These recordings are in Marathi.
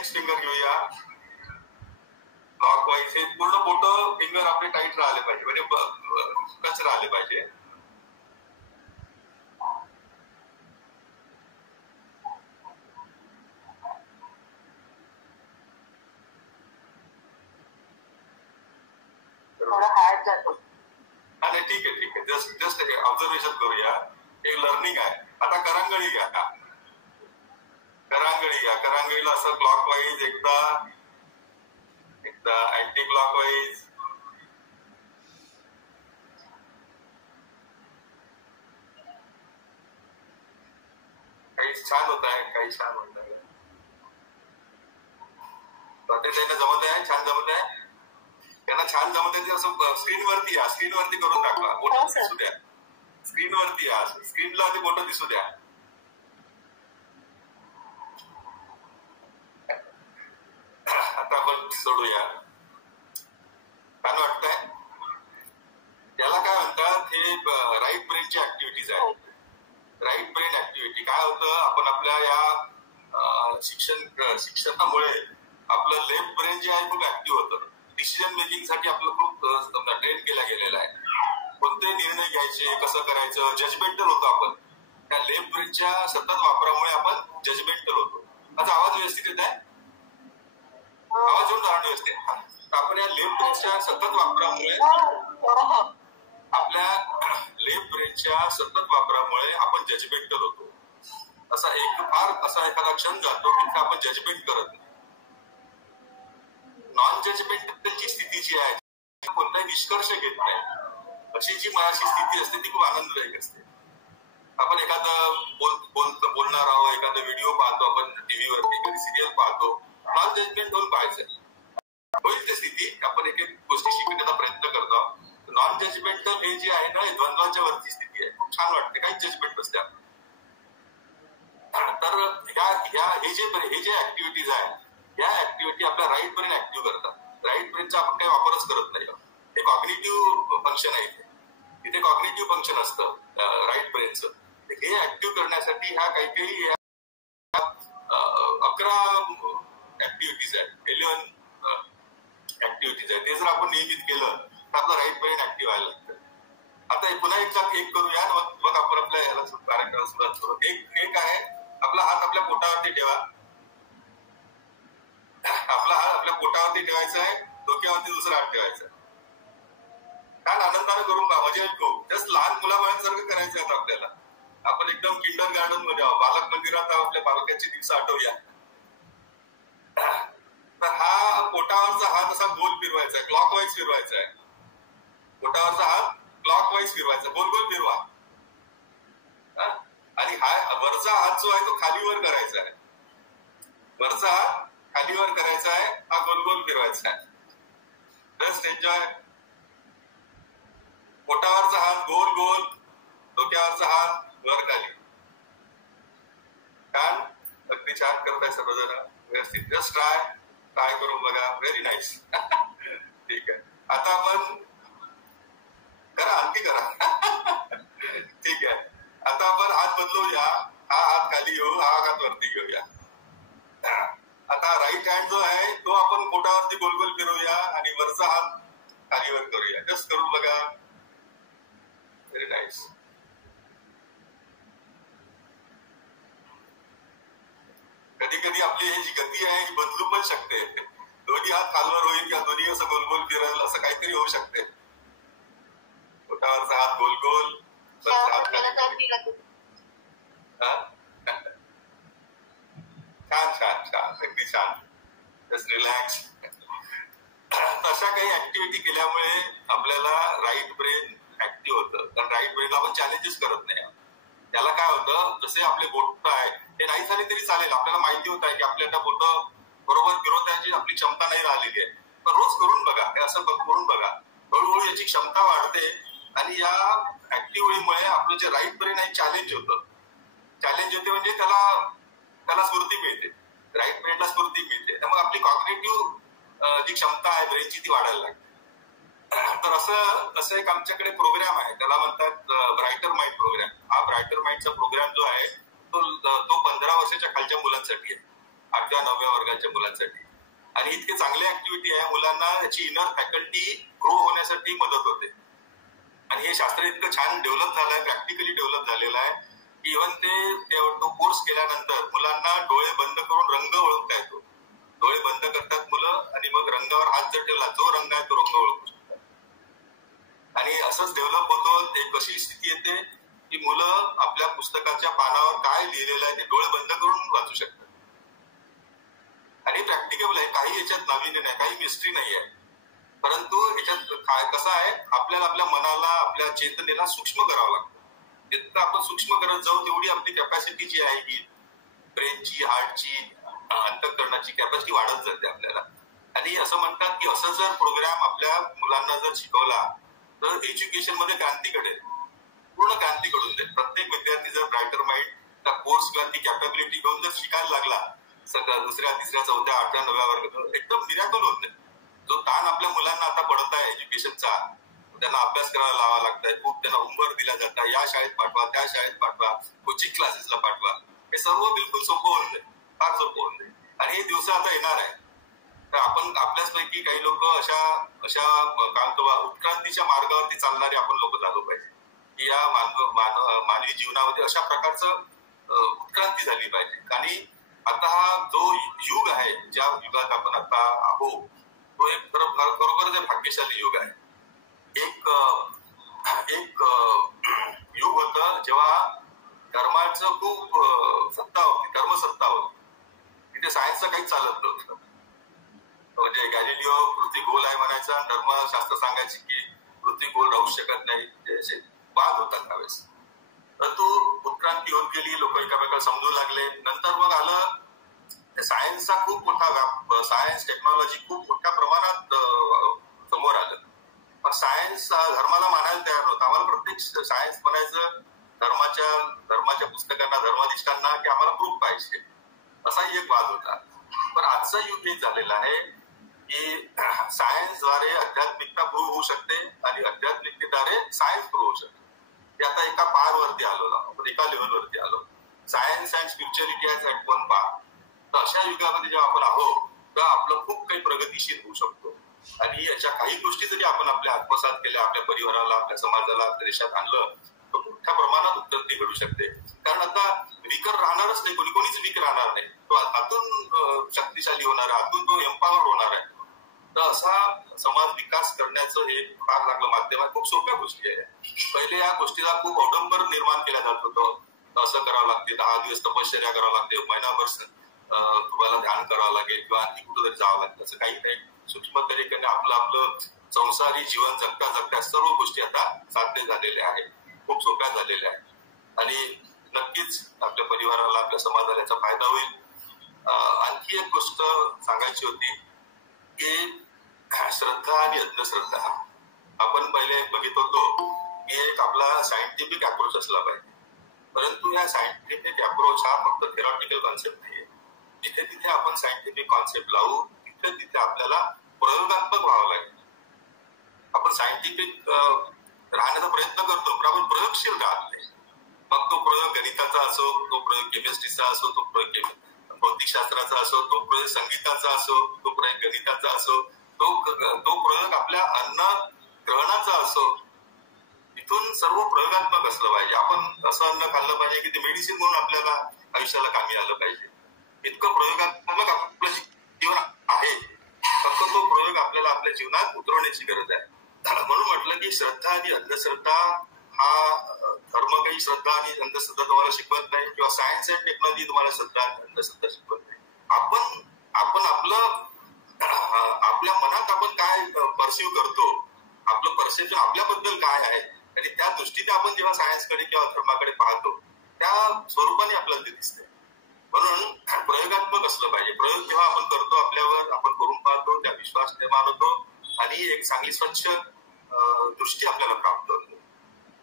इंडेक्स फिंगर घेऊया. क्लॉकवाईज हे पूर्ण बोट फिंगर आपले टाईट राहिले पाहिजे, म्हणजे टच राहिले पाहिजे. नाही ठीक आहे ठीक आहे. जस्ट ऑब्झर्वेशन करूया. एक लर्निंग आहे. आता करांगळी घ्या. करांगळीला असं क्लॉकवाईज एकदा अँटी क्लॉकवाईज, काही छान होत आहे, काही छान होत आहे. ते त्यांना जमत आहे, छान जमत आहे. त्यांना छान जमत आहे. असं स्क्रीनवरती या, स्क्रीनवरती करून दाखवा. बोटं दिसू द्या. स्क्रीनवरती या, स्क्रीनला ते बोटं दिसू द्या. आता आपण सोडूया. छान वाटतंय. याला काय म्हणतात, हे राईट ब्रेनची ऍक्टिव्हिटीज आहे. राईट ब्रेन ऍक्टिव्हिटी काय होतं, आपण आपल्या या शिक्षणामुळे आपलं लेफ्ट ब्रेन जे आहे खूप ऍक्टिव्ह होतं. डिसिजन मेकिंग साठी आपलं खूप ट्रेन केला गेलेला आहे. कोणते निर्णय घ्यायचे, कसं करायचं, जजमेंटल होतो आपण. त्या लेफ्ट ब्रेनच्या सतत वापरामुळे आपण जजमेंटल होतो. आता आवाज व्यवस्थित येत आहे? आवाज येऊन राहणं व्यवस्थित. आपण या लेफ्ट ब्रेनच्या सतत वापरामुळे आपण जजमेंटल होतो. असा एखादा क्षण जातो की आपण जजमेंट करत नाही. नॉन जजमेंटलची स्थिती जी आहे, कोणताही निष्कर्ष घेत नाही, अशी जी मनाची स्थिती असते ती खूप आनंददायक असते. आपण एखादं बोलणार आहोत, एखादा व्हिडिओ पाहतो, आपण टीव्हीवरती कधी सिरियल पाहतो, नॉन जजमेंट होऊन पाहायचं. होईल ती स्थिती. आपण एक एक गोष्टी शिकण्याचा प्रयत्न करतो. नॉन जजमेंटल हे जे आहे ना, हे द्वंद्वाच्या वरची स्थिती आहे. खूप छान वाटते, काहीच जजमेंट नसते. तर हे जे ऍक्टिव्हिटीज आहे, या ऍक्टिव्हिटी आपल्या राईट ब्रेन ऍक्टिव्ह करतात. राईट ब्रेनचा आपण काही वापरच करत नाही. हे कॉग्निटिव्ह फंक्शन आहे. इथे कॉग्निटिव्ह फंक्शन असतं राईट ब्रेनचं. हे ऍक्टिव्ह करण्यासाठी ह्या काही 11 ऍक्टिव्हिटीज आहेत, 11 ऍक्टिव्हिटीज आहेत. ते जर आपण नियमित केलं तर आपलं राईट ब्रेन ऍक्टिव्ह व्हायला लागतं. आता पुन्हा एक करूया, मग आपण आपल्या याला कार्यक्रमाला सुरुवात करू. एक आहे, आपला हात आपल्या पोटावरती ठेवा. आपला हात आपल्या पोटावरती ठेवायचा आहे, डोक्यावरती दुसरा हात ठेवायचा. छान आनंदाने करून मजा येतो. जस्ट लहान मुलाबाळांसारखं करायचं आहे आपल्याला. आपण एकदम किंडर गार्डन मध्ये आहोत, बालक मंदिरात आपल्या बालकांची दिवस आठवूया. तर हा पोटावरचा हात असा गोल फिरवायचा आहे, क्लॉकवाईज फिरवायचा आहे. पोटावरचा हात क्लॉकवाईज फिरवायचा, गोल गोल फिरवा. आणि हा वरचा हात जो आहे तो खालीवर करायचा आहे. वरचा हात खालीवर करायचा आहे, हा गोल गोल फिरवायचा आहे. Just enjoy. पोटावरचा हात गोल गोल, डोक्यावरचा हात वर खाली. छान, अगदी छान करताय सर्वजण. व्यवस्थित. जस्ट ट्राय करून बघा. Very nice. ठीक आहे. आता आपण करा, आणखी करा. ठीक आहे. आता आपण हात बदलूया. हा हात खाली घेऊ, हा हात वरती घेऊया. आता राईट हँड जो आहे तो आपण पोटावरती गोल गोल फिरवूया आणि वरचा हात खालीवर करूया. जस्ट करून बघा. Very nice. कधी कधी आपली ही जी गती आहे ही बदलू पण शकते. दोन्ही हात खालवर होईल किंवा दोन्ही असं गोल गोल फिरेल, असं काहीतरी होऊ शकते. पोटावरचा हात गोल गोल, वरचा हात खाली. छान छान छान, अगदी छान. Just relax. अशा काही ऍक्टिव्हिटी केल्यामुळे आपल्याला राईट ब्रेन ऍक्टिव्ह होतं. कारण राईट ब्रेनला आपण चॅलेंजेस करत नाही. त्याला काय होतं, जसे आपले बोट आहे हे नाही झाले तरी चालेल. आपल्याला माहिती होत आहे की आपल्याला बोट बरोबर फिरवण्याची आपली क्षमता नाही राहिलेली आहे. तर रोज करून बघा, हे असं करून बघा. हळूहळू याची क्षमता वाढते आणि या ऍक्टिव्हिटीमुळे आपलं जे राईट ब्रेन आहे चॅलेंज होतं. चॅलेंज होते म्हणजे त्याला स्फूर्ती मिळते. राईट ब्रेनला स्फूर्ती मिळते. त्यामुळे आपली कॉग्निटिव्ह जी क्षमता आहे ब्रेनची ती वाढायला लागते. तर असं एक आमच्याकडे प्रोग्राम आहे, त्याला म्हणतात ब्रायटर माइंड प्रोग्राम. हा ब्रायटर माइंडचा प्रोग्राम जो आहे तो 15 वर्षाच्या खालच्या मुलांसाठी आहे. 8व्या 9व्या वर्गाच्या मुलांसाठी. आणि इतके चांगले ऍक्टिव्हिटी आहे, मुलांना याची इनर फॅकल्टी ग्रो होण्यासाठी मदत होते. आणि हे शास्त्र इतकं छान डेव्हलप झालं आहे, प्रॅक्टिकली डेव्हलप झालेलं आहे की इव्हन तो कोर्स केल्यानंतर मुलांना डोळे बंद करून रंग ओळखता येतो. डोळे बंद करतात मुलं आणि मग रंगावर हात जर ठेवला, जो रंग आहे तो रंग ओळखू शकतात. आणि असंच डेव्हलप होतं. ते कशी स्थिती येते की मुलं आपल्या पुस्तकाच्या पानावर काय लिहिलेलं आहे ते डोळे बंद करून वाचू शकतात. आणि प्रॅक्टिकल आहे, काही याच्यात नाविन्य नाही, काही मिस्ट्री नाही आहे. परंतु याच्यात कसं आहे, आपल्याला आपल्या मनाला, आपल्या चेतनेला सूक्ष्म करावं लागतं. जितकं आपण सूक्ष्म करत जाऊ तेवढी आपली कॅपॅसिटी जी आहे ही ब्रेनची, हार्टची, अंतःकरणाची कॅपॅसिटी वाढत जाते आपल्याला. आणि असं म्हणतात की असं जर प्रोग्राम आपल्या मुलांना जर शिकवला तर एज्युकेशन मध्ये क्रांती घडेल, पूर्ण क्रांती घडून जाईल. प्रत्येक विद्यार्थी जर ब्रायटर माइंड त्या कोर्स किंवा ती कॅपॅबिलिटी घेऊन जर शिकायला लागला सगळं 2ऱ्या 3ऱ्या 4थ्या 8व्या 9व्या वर्गात, एकदम मिराकल होत नाही. जो ताण आपल्या मुलांना आता पडत आहे एज्युकेशनचा, त्यांना अभ्यास करायला लावा लागतंय, खूप त्यांना होमवर्क दिला जातात, या शाळेत पाठवा, त्या शाळेत पाठवा, कोचिंग क्लासेसला पाठवा, हे सर्व बिलकुल सोपं होऊन जाईल, फार सोपं होऊन जाईल. आणि हे दिवस आता येणार आहे. तर आपण आपल्याचपैकी काही लोक अशा उत्क्रांतीच्या मार्गावरती चालणारे आपण लोक झालो पाहिजे की या मानवी जीवनामध्ये अशा प्रकारचं उत्क्रांती झाली पाहिजे. आणि आता हा जो युग आहे, ज्या युगात आपण आता आहोत, तो एक बरोबर भाग्यशाली युग आहे. एक युग होतं जेव्हा धर्माचं खूप सत्ता होती, धर्मसत्ता होती. तिथे सायन्सचं काही चालत नव्हतं. म्हणजे गॅलिलिओ पृथ्वी गोल आहे म्हणायचा, धर्मशास्त्र सांगायचे की पृथ्वी गोल राहू शकत नाही, असे वाद होतात त्यावेळेस. परंतु उत्क्रांती होत गेली, लोक एकामेकाला समजू लागले. नंतर मग आलं सायन्सचा खूप मोठा सायन्स टेक्नॉलॉजी खूप मोठ्या प्रमाणात समोर आलं. पण सायन्स धर्माला मानायला तयार नव्हतं. आम्हाला प्रत्येक सायन्स म्हणायचं धर्माच्या पुस्तकांना, धर्माधिष्ठांना की आम्हाला प्रूफ पाहिजे, असाही एक वाद होता. पण आजचं युग हे झालेलं आहे की सायन्सद्वारे आध्यात्मिकता प्रूव्ह होऊ शकते आणि आध्यात्मिकतेद्वारे सायन्स प्रूव्ह होऊ शकते. ते आता एका पारवरती आलो, आपण एका लेव्हलवरती आलो. Science and spirituality as at one पार. तर अशा युगामध्ये जेव्हा आपण आहोत तर आपलं खूप काही प्रगतीशील होऊ शकतो. आणि याच्या काही गोष्टी जरी आपण आपल्या आत्मसात केल्या, आपल्या परिवाराला, आपल्या समाजाला, आपल्या देशात आणलं तर मोठ्या प्रमाणात उत्क्रांती घडू शकते. कारण आता विकर राहणारच नाही, कोणीच वीक राहणार नाही. तो आतून शक्तिशाली होणार आहे, आतून तो एम्पावर होणार आहे. तर असा समाज विकास करण्याचं हे फार चांगलं माध्यम आहे. खूप सोप्या गोष्टी आहे. पहिले या गोष्टीला खूप अवडंबर निर्माण केलं जात होतं. असं करावं लागते, 10 दिवस तपश्चर्या करावं लागते, महिनाभर तुम्हाला ध्यान करावं लागेल किंवा आणखी कुठेतरी जावं लागतं. असं काही नाही. सूक्ष्म तरीकेने आपलं संसारी जीवन जगता जगता सर्व गोष्टी आता साध्य झालेल्या आहेत, खूप सोप्या झालेल्या आहेत. आणि नक्कीच आपल्या परिवाराला, आपल्या समाजाला याचा फायदा होईल. आणखी एक गोष्ट सांगायची होती की श्रद्धा आणि अंधश्रद्धा. आपण पहिले बघित होतो की एक आपला सायंटिफिक अप्रोच असला पाहिजे. परंतु या सायंटिफिक अप्रोच हा फक्त थेरॉटिकल कॉन्सेप्ट नाहीये. जिथे तिथे आपण सायंटिफिक कॉन्सेप्ट लावू तिथे तिथे आपल्याला प्रयोगात्मक व्हावं लागेल. आपण सायंटिफिक राहण्याचा प्रयत्न करतो पण आपण प्रयोगशील राहत नाही. मग तो प्रयोग गणिताचा असो, तो प्रयोग केमिस्ट्रीचा असो, तो प्रयोग भौतिकशास्त्राचा असो, तो प्रयोग संगीताचा असो, तो प्रयोग गणिताचा असो, तो प्रयोग आपल्या अन्न ग्रहणाचा असो. इथून सर्व प्रयोगात्मक असलं पाहिजे. आपण असं अन्न खाल्लं पाहिजे की ते मेडिसिन म्हणून आपल्याला आयुष्याला कामी आलं पाहिजे. इतकं प्रयोगात्मक आपलं जीवन आहे. फक्त तो प्रयोग आपल्याला आपल्या जीवनात उतरवण्याची गरज आहे. म्हणून म्हटलं की श्रद्धा आणि अंधश्रद्धा हा धर्म काही श्रद्धा आणि अंधश्रद्धा तुम्हाला शिकवत नाही किंवा सायन्स अँड टेक्नॉलॉजी तुम्हाला श्रद्धा आणि अंधश्रद्धा शिकवत नाही. आपण आपल्या मनात आपण काय परसिव्ह करतो, आपलं परसेप्शन आपल्याबद्दल काय आहे आणि त्या दृष्टीने आपण जेव्हा सायन्सकडे किंवा धर्माकडे पाहतो त्या स्वरूपाने आपल्याला ते दिसते. म्हणून प्रयोगात्मक असलं पाहिजे. प्रयोग जेव्हा आपण करतो आपल्यावर, आपण करून पाहतो, त्या विश्वास निर्माण होतो आणि एक चांगली स्वच्छ दृष्टी आपल्याला प्राप्त होते.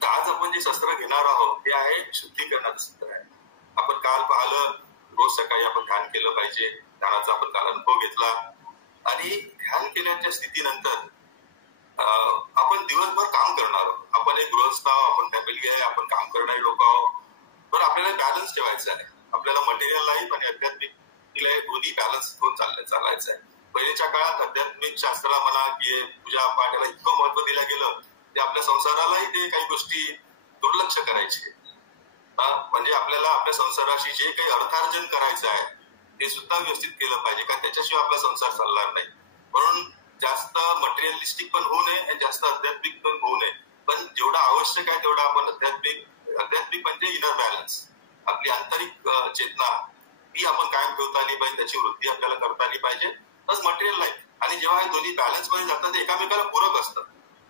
तर आज आपण जे शस्त्र घेणार आहोत ते आहे शुद्धीकरणाचं शस्त्र आहे. आपण काल पाहिलं, रोज सकाळी आपण ध्यान केलं पाहिजे. ध्यानाचा आपण काल अनुभव घेतला आणि ध्यान केल्याच्या स्थितीनंतर आपण दिवसभर काम करणार आहोत. आपण एक गृहस्थ आहोत, आपण फॅमिली आहे, आपण काम करणारे लोक आहोत. पण आपल्याला बॅलन्स ठेवायचा आहे. आपल्याला मटेरियल लाईफ आणि आध्यात्मिक मुक्तीला हे दोन्ही बॅलन्स करून चालायचं आहे. पहिल्याच्या काळात आध्यात्मिक शास्त्राला म्हणा की पूजा पाठाला इतकं महत्व दिलं गेलं की आपल्या संसारालाही ते काही गोष्टी दुर्लक्ष करायचे. म्हणजे आपल्याला आपल्या संसाराशी जे काही अर्थार्जन करायचं आहे ते सुद्धा व्यवस्थित केलं पाहिजे, कारण त्याच्याशिवाय आपला संसार चालणार नाही. म्हणून जास्त मटेरियलिस्टिक पण होऊ नये आणि जास्त आध्यात्मिक पण होऊ नये, पण जेवढं आवश्यक आहे तेवढं आपण आध्यात्मिक म्हणजे इनर बॅलन्स, आपली आंतरिक चेतना ही आपण कायम ठेवता आली पाहिजे, त्याची वृद्धी आपल्याला करता आली पाहिजे. बस मटेरियल लाईफ. आणि जेव्हा हे दोन्ही बॅलन्स मध्ये जातात ते एकामेकाला पूरक असतात.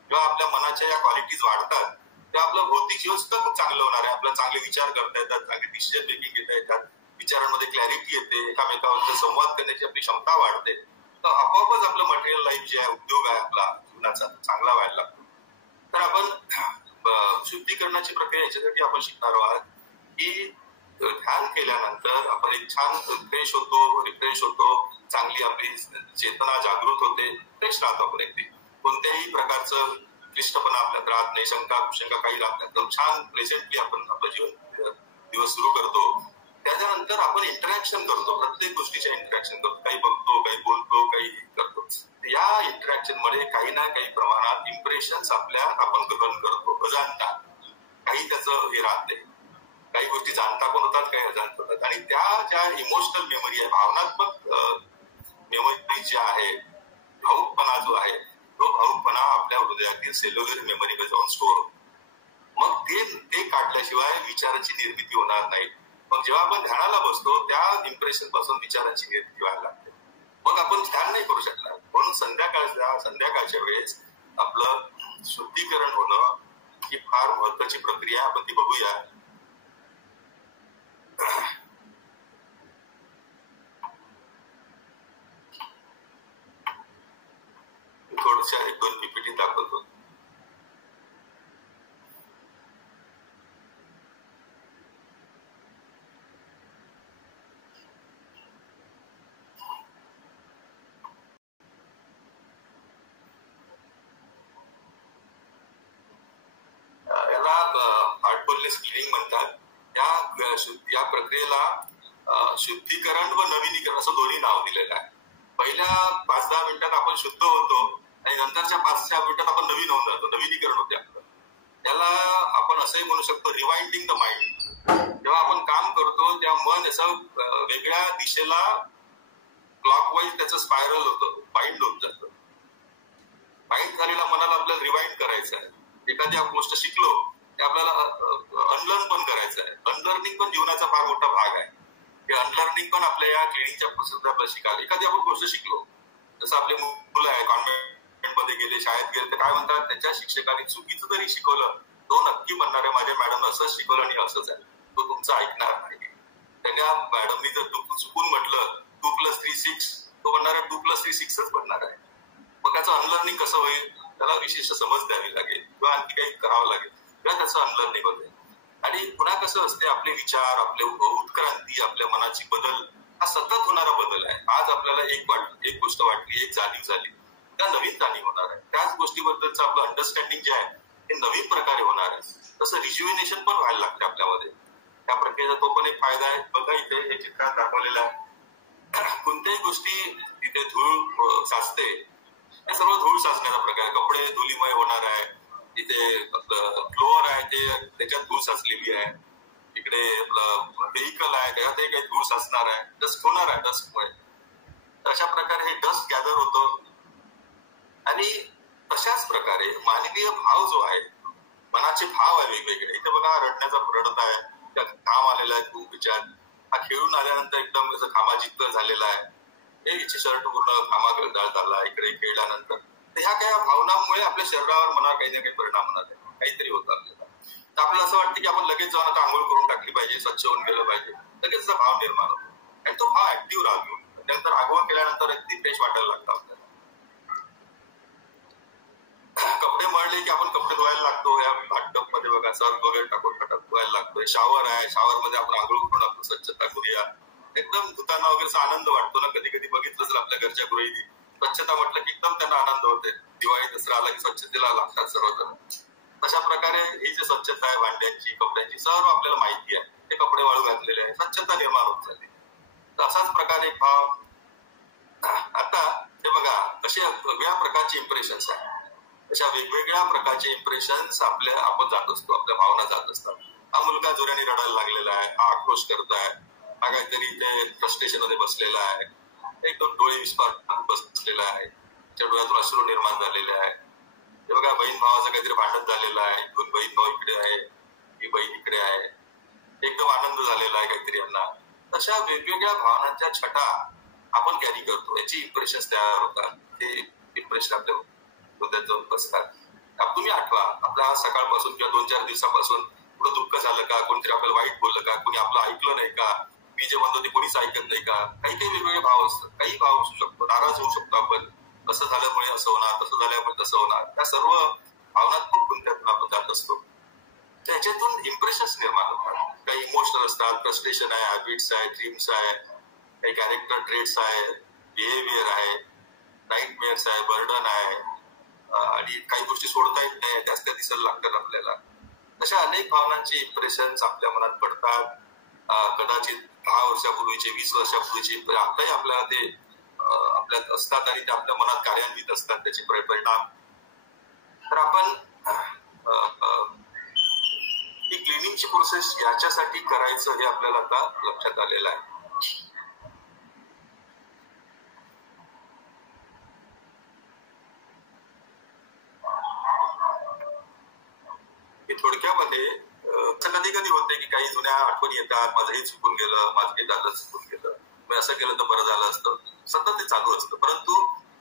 जेव्हा आपल्या मनाच्या या क्वालिटीज वाढतात तेव्हा आपलं भौतिक जीवन सुद्धा खूप चांगलं होणार आहे. आपल्याला चांगले विचार करता येतात, चांगले डिसिजन मेकिंग घेता येतात, विचारांमध्ये क्लॅरिटी येते, एकामेकाबद्दल संवाद करण्याची आपली क्षमता वाढते. तर आपोआपच आपलं मटेरियल लाईफ जे आहे, उद्योग आहे आपला जीवनाचा, चांगला व्हायला लागतो. तर आपण शुद्धीकरणाची प्रक्रिया याच्यासाठी आपण शिकणार आहोत की ध्यान केल्यानंतर आपण एक छान फ्रेश होतो, रिफ्रेश होतो, चांगली आपली चेतना जागृत होते, फ्रेश राहतो आपण. अगदी कोणत्याही प्रकारचं क्लिष्टपणा आपल्यात राहत नाही, शंका कुशंका काही राहत नाही, एकदम छान प्रेझेंटली आपण आपलं जीवन दिवस सुरू करतो. त्याच्यानंतर आपण इंटरॅक्शन करतो, प्रत्येक गोष्टीच्या इंटरॅक्शन करतो, काही बघतो, काही बोलतो, काही करतो. या इंटरॅक्शन मध्ये काही ना काही प्रमाणात इम्प्रेशन्स आपण ग्रहण करतो अजाणता. काही त्याचं हे राहत नाही, काही गोष्टी जाणता पण होतात, काही अजाणता होतात. आणि त्या ज्या इमोशनल मेमरी आहे, भावनात्मक मेमरी जी आहे, भाऊकपणा जो आहे, तो भाऊकपणा आपल्या हृदयातील सेल्युलर मेमरीमध्ये जाऊन स्टोअर होतो. मग ते काढल्याशिवाय विचाराची निर्मिती होणार नाही. मग जेव्हा आपण ध्यानाला बसतो त्या इम्प्रेशन पासून विचारांची निर्मिती व्हायला लागते. मग आपण ध्यान नाही करू शकणार. म्हणून संध्याकाळच्या वेळेस आपलं शुद्धीकरण होणं ही फार महत्वाची प्रक्रिया, आपण ती बघूया. थोडशा 1-2 पीपीटी दाखवतो. याला हार्टफुलनेस क्लिनिंग म्हणतात. या प्रक्रियेला शुद्धीकरण व नवीनीकरण असं दोन्ही नाव दिलेलं आहे. पहिल्या 5-10 मिनिटात आपण शुद्ध होतो आणि नंतरच्या 5-6 मिनिटात आपण नवीन होऊन जातो, नवीनीकरण होते आपलं. त्याला आपण असंही म्हणू शकतो रिवाइंडिंग द माइंड. जेव्हा आपण काम करतो तेव्हा मन असं वेगळ्या दिशेला क्लॉकवाईज त्याचं स्पायरल होतं, बाइंड होत जातं. बाइंड झालेल्या मनाला आपल्याला रिवाइंड करायचं आहे. एखादी गोष्ट शिकलो ते आपल्याला अनलर्न पण करायचं आहे. अनलर्निंग पण जीवनाचा फार मोठा भाग आहे. हे अनलर्निंग पण आपल्या या ट्रेनिंगच्या प्रोसेसमध्ये आपल्याला शिकायला. एखादी आपण गोष्ट शिकलो, जसं आपले मुलं आहे, कॉन्व्हेंट मध्ये गेले, शाळेत गेले, तर काय म्हणतात, त्याच्या शिक्षकांनी चुकीचं जरी शिकवलं तो नक्की म्हणणार आहे माझ्या मॅडम असंच शिकवलं आणि असंच आहे, तो तुमचं ऐकणार नाही. त्या मॅडमनी जर चुकून म्हटलं 2+3 6, तो म्हणणार आहे 2+3 6च म्हणणार आहे. मग त्याचं अनलर्निंग कसं होईल, त्याला विशेष समज द्यावी लागेल किंवा आणखी काही करावं लागेल किंवा त्याचं अनलर्निंग होते. आणि पुन्हा कसं असते, आपले विचार, आपले उत्क्रांती, आपल्या मनाची बदल हा सतत होणारा बदल आहे. आज आपल्याला एक गोष्ट वाटली, एक जाणीव झाली, त्या नवीन जाणीव होणार आहे. त्याच गोष्टीबद्दलचं आपलं अंडरस्टँडिंग जे आहे ते नवीन प्रकारे होणार आहे. तसं रिज्युविनेशन पण व्हायला लागते आपल्यामध्ये. त्या प्रक्रियेचा तो पण एक फायदा आहे. बघा इथे हे चित्रात दाखवलेलं आहे. कोणत्याही गोष्टी तिथे धूळ साचते, हे सर्व धूळ साचण्याचा प्रकार. कपडे धुलीमय होणार आहे, इथे आपलं फ्लोअर आहे ते त्याच्यात धूळ साचलेली आहे, इकडे आपलं व्हेकल आहे त्याच्यातही काही धूळ साचणार आहे, डस्ट होणार आहे डस्टमुळे. अशा प्रकारे हे डस्ट गॅदर होतं. आणि तशाच प्रकारे मानवीय भाव जो आहे, मनाचे भाव आहे वेगवेगळे. इथे बघा रडण्याचा रडत आहे, त्यात घाम आलेला आहे, खूप विचार. हा खेळून आल्यानंतर एकदम असं घामाजिक्त झालेला आहे, हिची शर्ट पूर्ण घामागळदाळ झाला इकडे खेळल्यानंतर. तर ह्या काही भावनांमुळे आपल्या शरीरावर मनावर काही ना काही परिणाम होणार आहे, काहीतरी होतं आपल्याला. तर आपल्याला असं वाटतं की आपण लगेच जाऊन आता आंघोळ करून टाकली पाहिजे, स्वच्छ होऊन गेलं पाहिजे, लगेच असा भाव निर्माण होतो आणि तो भाव ऍक्टिव्ह राहतो. त्यानंतर आंघोळ केल्यानंतर अगदी फ्रेश वाटायला लागतं आपल्याला. कपडे मळले की आपण कपडे धुवायला लागतो, या बाथटब मध्ये बघा सर्फ वगैरे टाकून धुवायला लागतो. शॉवर आहे, शॉवर मध्ये आपण आंघोळ करून आपण स्वच्छता करूया, एकदम धुताना वगैरे आनंद वाटतो ना. कधी कधी बघितलं असेल आपल्या घरच्या गृहिणी, स्वच्छता म्हटलं की एकदम त्यांना आनंद होते. दिवाळी दसरा आला की स्वच्छतेला लागतात सर्वजण. अशा प्रकारे ही जी स्वच्छता आहे भांड्यांची, कपड्यांची, सर्व आपल्याला माहिती आहे. ते कपडे वाळू घातलेले आहे, स्वच्छता निर्माण होत झाली. असाच प्रकार एक भाव. आता हे बघा, असे वेगळ्या प्रकारचे इम्प्रेशन्स आहेत. अशा वेगवेगळ्या प्रकारचे इम्प्रेशन्स आपण जात असतो, आपल्या भावना जात असतात. हा मुलगा जोराने रडायला लागलेला आहे, हा आक्रोश करताय, हा काहीतरी ते फ्रस्ट्रेशन मध्ये बसलेला आहे, एकदम डोळे विस्फारून बसलेला आहे, त्याच्या डोळ्यातून अश्रू निर्माण झालेले आहे. हे बघा, बहीण भावाचं काहीतरी भांडण झालेलं आहे, दोन बहीण भाऊ इकडे आहे, ही बहीण इकडे आहे, एकदम आनंद झालेला आहे काहीतरी यांना. तशा वेगवेगळ्या भावनांच्या छटा आपण कॅरी करतो, याची इम्प्रेशन तयार होतात. ते इम्प्रेशन आपल्या हृदयात जाऊन बसतात. तुम्ही आठवा, आपला सकाळपासून किंवा 2-4 दिवसापासून पुढे दुःख झालं का, कोणतरी आपल्याला वाईट बोललं का, कोणी आपलं ऐकलं नाही का, मी जे म्हणतो ते कोणीच ऐकत नाही का, काही काही वेगवेगळे भाव असतात. काही भाव असू शकतो, नाराज होऊ शकतो आपण, असं झाल्यामुळे असं होणार, तसं झाल्यामुळे तसं होणार. त्या सर्व भावनात्मक त्यातून आपण जात असतो. त्याच्यातून इम्प्रेशन्स निर्माण होतात. काही इमोशनल असतात, फ्रस्ट्रेशन आहे, हॅबिट्स आहे, ड्रीम्स आहे, काही कॅरेक्टर ट्रेट्स आहे, बिहेवियर आहे, नाईटमेअर्स आहे, बर्डन आहे, आणि काही गोष्टी सोडता येत नाही, त्याच त्या दिसायला लागतात आपल्याला. अशा अनेक भावनांचे इम्प्रेशन्स आपल्या मनात पडतात. कदाचित 10 वर्षापूर्वीचे, 20 वर्षापूर्वीचे आताही आपल्याला ते आपल्यात असतात आणि ते आपल्या मनात कार्यान्वित असतात, त्याचे परिणाम. तर आपण ही क्लिनिंगची प्रोसेस याच्यासाठी करायचं हे आपल्याला आता लक्षात आलेलं आहे. थोडक्यामध्ये असं कधी कधी होते की काही जुन्या आठवणी येतात, माझं हे चुकून गेलं, माझं हे दादा चुकून गेलं, मी असं केलं तर बरं झालं असतं, सतत ते चालू असतं. परंतु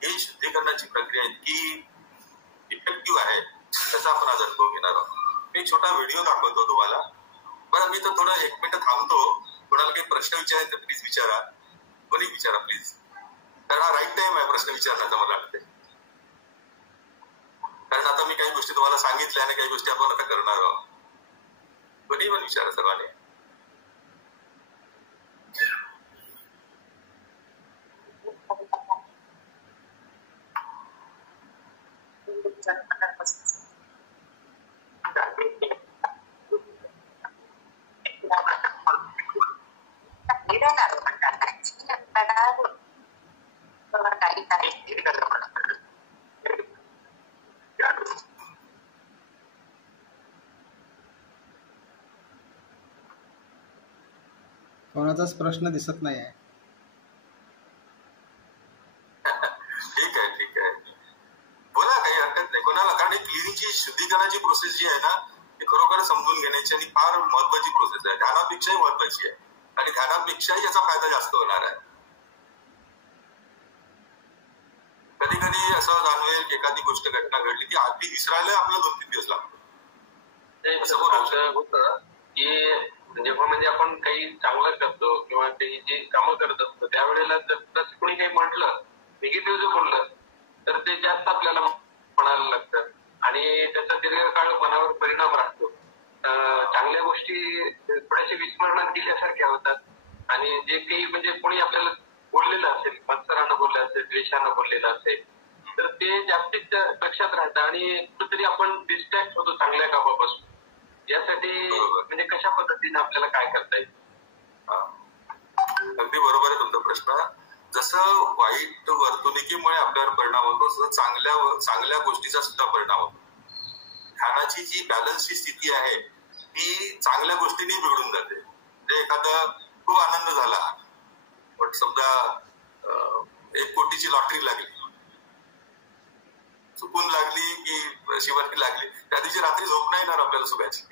ही शुद्धीकरणाची प्रक्रिया इतकी इफेक्टिव्ह आहे, त्याचा आपण आज अनुभव घेणार आहोत. मी एक छोटा व्हिडिओ दाखवतो तुम्हाला. बरं, मी तर थोडं 1 मिनिट थांबतो. कोणाला काही प्रश्न विचारायचे तर प्लीज विचारा, कोणी विचारा प्लीज, कारण हा राईट टाइम आहे प्रश्न विचारण्याचा मला वाटते. कारण आता मी काही गोष्टी तुम्हाला सांगितल्या आणि काही गोष्टी आपण आता करणार आहोत. कधी पण विचारा सर्वांनी. कोणाचाच प्रश्न दिसत नाही आहे. ठीक आहे, ठीक आहे, बोला, काही हरकत नाही कोणाला. कारण क्लिनिकची शुद्धीकरणाची प्रोसेस जी आहे ना, ती खरोखर समजून घेण्याची आणि फार महत्वाची प्रोसेस आहे. ध्यानापेक्षाही महत्वाची आहे आणि ध्यानापेक्षाही याचा फायदा जास्त होणार आहे. कधी कधी असं जाणवेल की एखादी गोष्ट घटना घडली की आधी विसरायला आपल्याला 2-3 दिवस लागतो. असं होतं की जेव्हा म्हणजे आपण काही चांगलं करतो किंवा काही जे कामं करत असतो त्यावेळेला जर कोणी काही म्हटलं, निगेटिव्ह जर बोललं, तर ते जास्त आपल्याला म्हणायला लागतं आणि त्याचा दीर्घकाळ मनावर परिणाम राहतो. चांगल्या गोष्टी थोड्याशा विस्मरणात गेल्यासारख्या होतात आणि जे काही म्हणजे कोणी आपल्याला बोललेलं असेल, मत्सरानं बोललं असेल, द्वेषानं बोललेलं असेल, तर ते जास्तीत लक्षात राहतं आणि कुठेतरी आपण डिस्ट्रॅक्ट होतो चांगल्या कामापासून. यासाठी म्हणजे कशा पद्धतीने आपल्याला काय करता येईल? अगदी बरोबर आहे तुमचा प्रश्न. जसं वाईट वर्तणुकीमुळे आपल्यावर परिणाम होतो, तसं चांगल्या गोष्टीचा सुद्धा परिणाम होतो. ध्यानाची जी बॅलन्सची स्थिती आहे ती चांगल्या गोष्टींनी बिघडून जाते. म्हणजे एखादा खूप आनंद झाला, पण समजा 1 कोटीची लॉटरी लागली, चुकून लागली की शिवानी लागली, त्या दिवशी रात्री झोप नाही येणार आपल्याला सुखाची,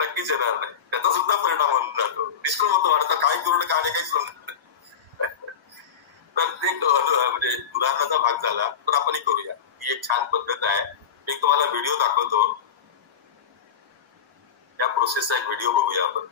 नक्कीच येणार नाही. त्याचा सुद्धा परिणाम होऊन जातो, डिस्टर्ब होतो, वाटतं काय करू काय नाही, काही समजत. तर ते म्हणजे उदाहरणाचा भाग झाला, तर आपणही करूया. ही एक छान पद्धत आहे. मी तुम्हाला व्हिडिओ दाखवतो, या प्रोसेसचा एक व्हिडिओ बघूया आपण.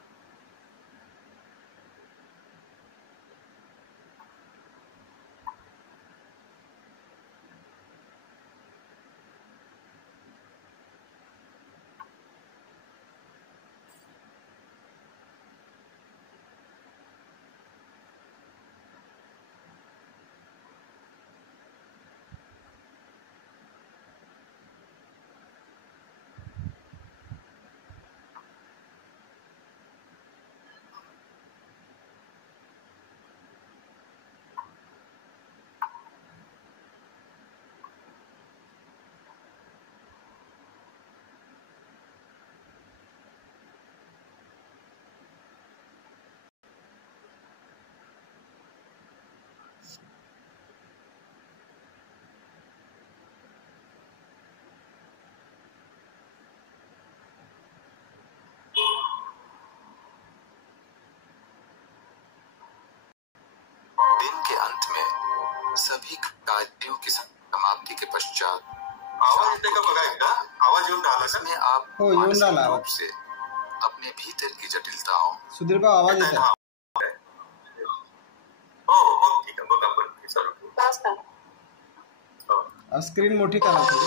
सभी कार्यों की समाप्ति के पश्चात आवाज येते का बघा एकदा, आवाज येऊन राहिला का? इसमें आप हो, येऊन मानसिक राहिला रूप आवाज. से अपने भीतर की जटिलताओं सुधीर भाऊ आवाज येत आहे. हो मग ठीक आहे, बघा पण चालू ठेवू. हो. स्क्रीन मोठी करा थोडी.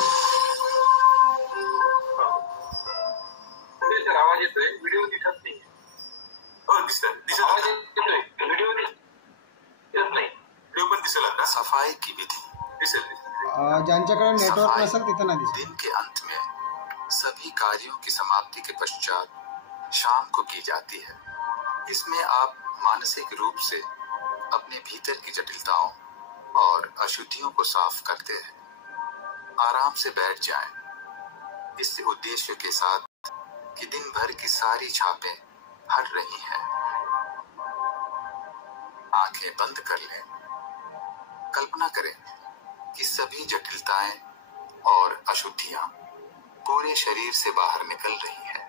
सर आवाज येतोय, व्हिडिओ दिसत नाही. हो दिसत आवाज येतोय, व्हिडिओ दिसत नाही. व्हिडिओ पण दिसेल आता. सफाई की विधि दिसेल. ज्यांच्याकडे नेटवर्क नसेल तिथं ना दिसेल. दिन के अंत में सभी कार्यों की समाप्ति के पश्चात शाम को की जाती है. इसमें आप मानसिक रूप से अपने भीतर की जटिलताओं और अशुद्धियों को साफ करते हैं. आराम से बैठ जाएं, इस उद्देश्य के साथ कि दिन भर की सारी छापें हट रही हैं. आंखें बंद कर लें. कल्पना करें कि सभी जटिलताएं और अशुद्धियां पूरे शरीर से बाहर निकल रही हैं.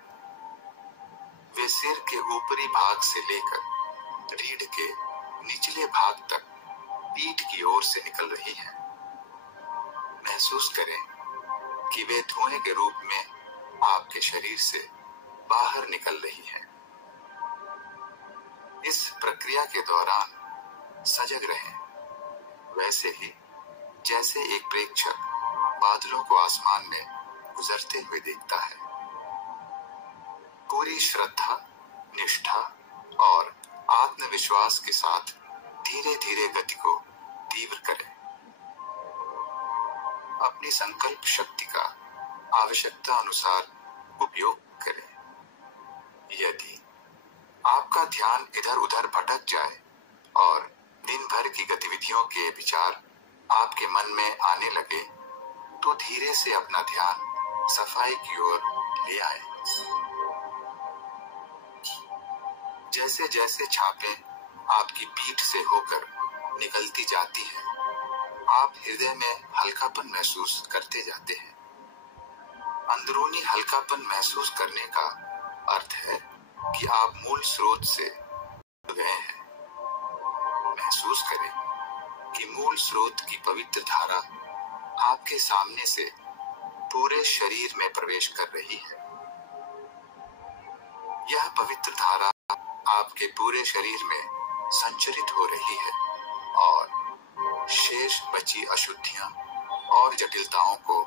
वे सिर के ऊपरी भाग से लेकर रीढ़ के निचले भाग तक पीठ की ओर से निकल रही हैं. महसूस करें कि वे धुएं के रूप में आपके शरीर से बाहर निकल रही हैं. इस प्रक्रिया के दौरान सजग रहें, वैसे ही जैसे एक प्रेक्षक बादलों को आसमान में गुजरते हुए देखता है. पूरी श्रद्धा, निष्ठा और आत्मविश्वास के साथ धीरे धीरे गति को तीव्र करें. अपनी संकल्प शक्ति का आवश्यकता अनुसार उपयोग करें. यदि आपका ध्यान इधर उधर भटक जाए और दिन भर की गतिविधियों के विचार आपके मन में आने लगे, तो धीरे से अपना ध्यान सफाई की ओर ले आए. जैसे जैसे छापें आपकी पीठ से होकर निकलती जाती हैं, आप हृदय में हल्कापन महसूस करते जाते हैं. अंदरूनी हल्कापन महसूस करने का अर्थ है कि आप मूल स्रोत से जुड़ गए हैं. महसूस करें कि मूल स्रोत की पवित्र धारा आपके सामने से पूरे शरीर में प्रवेश कर रही है. यह पवित्र धारा आपके पूरे शरीर में संचरित हो रही है और शेष बची अशुद्धियां और जटिलताओं को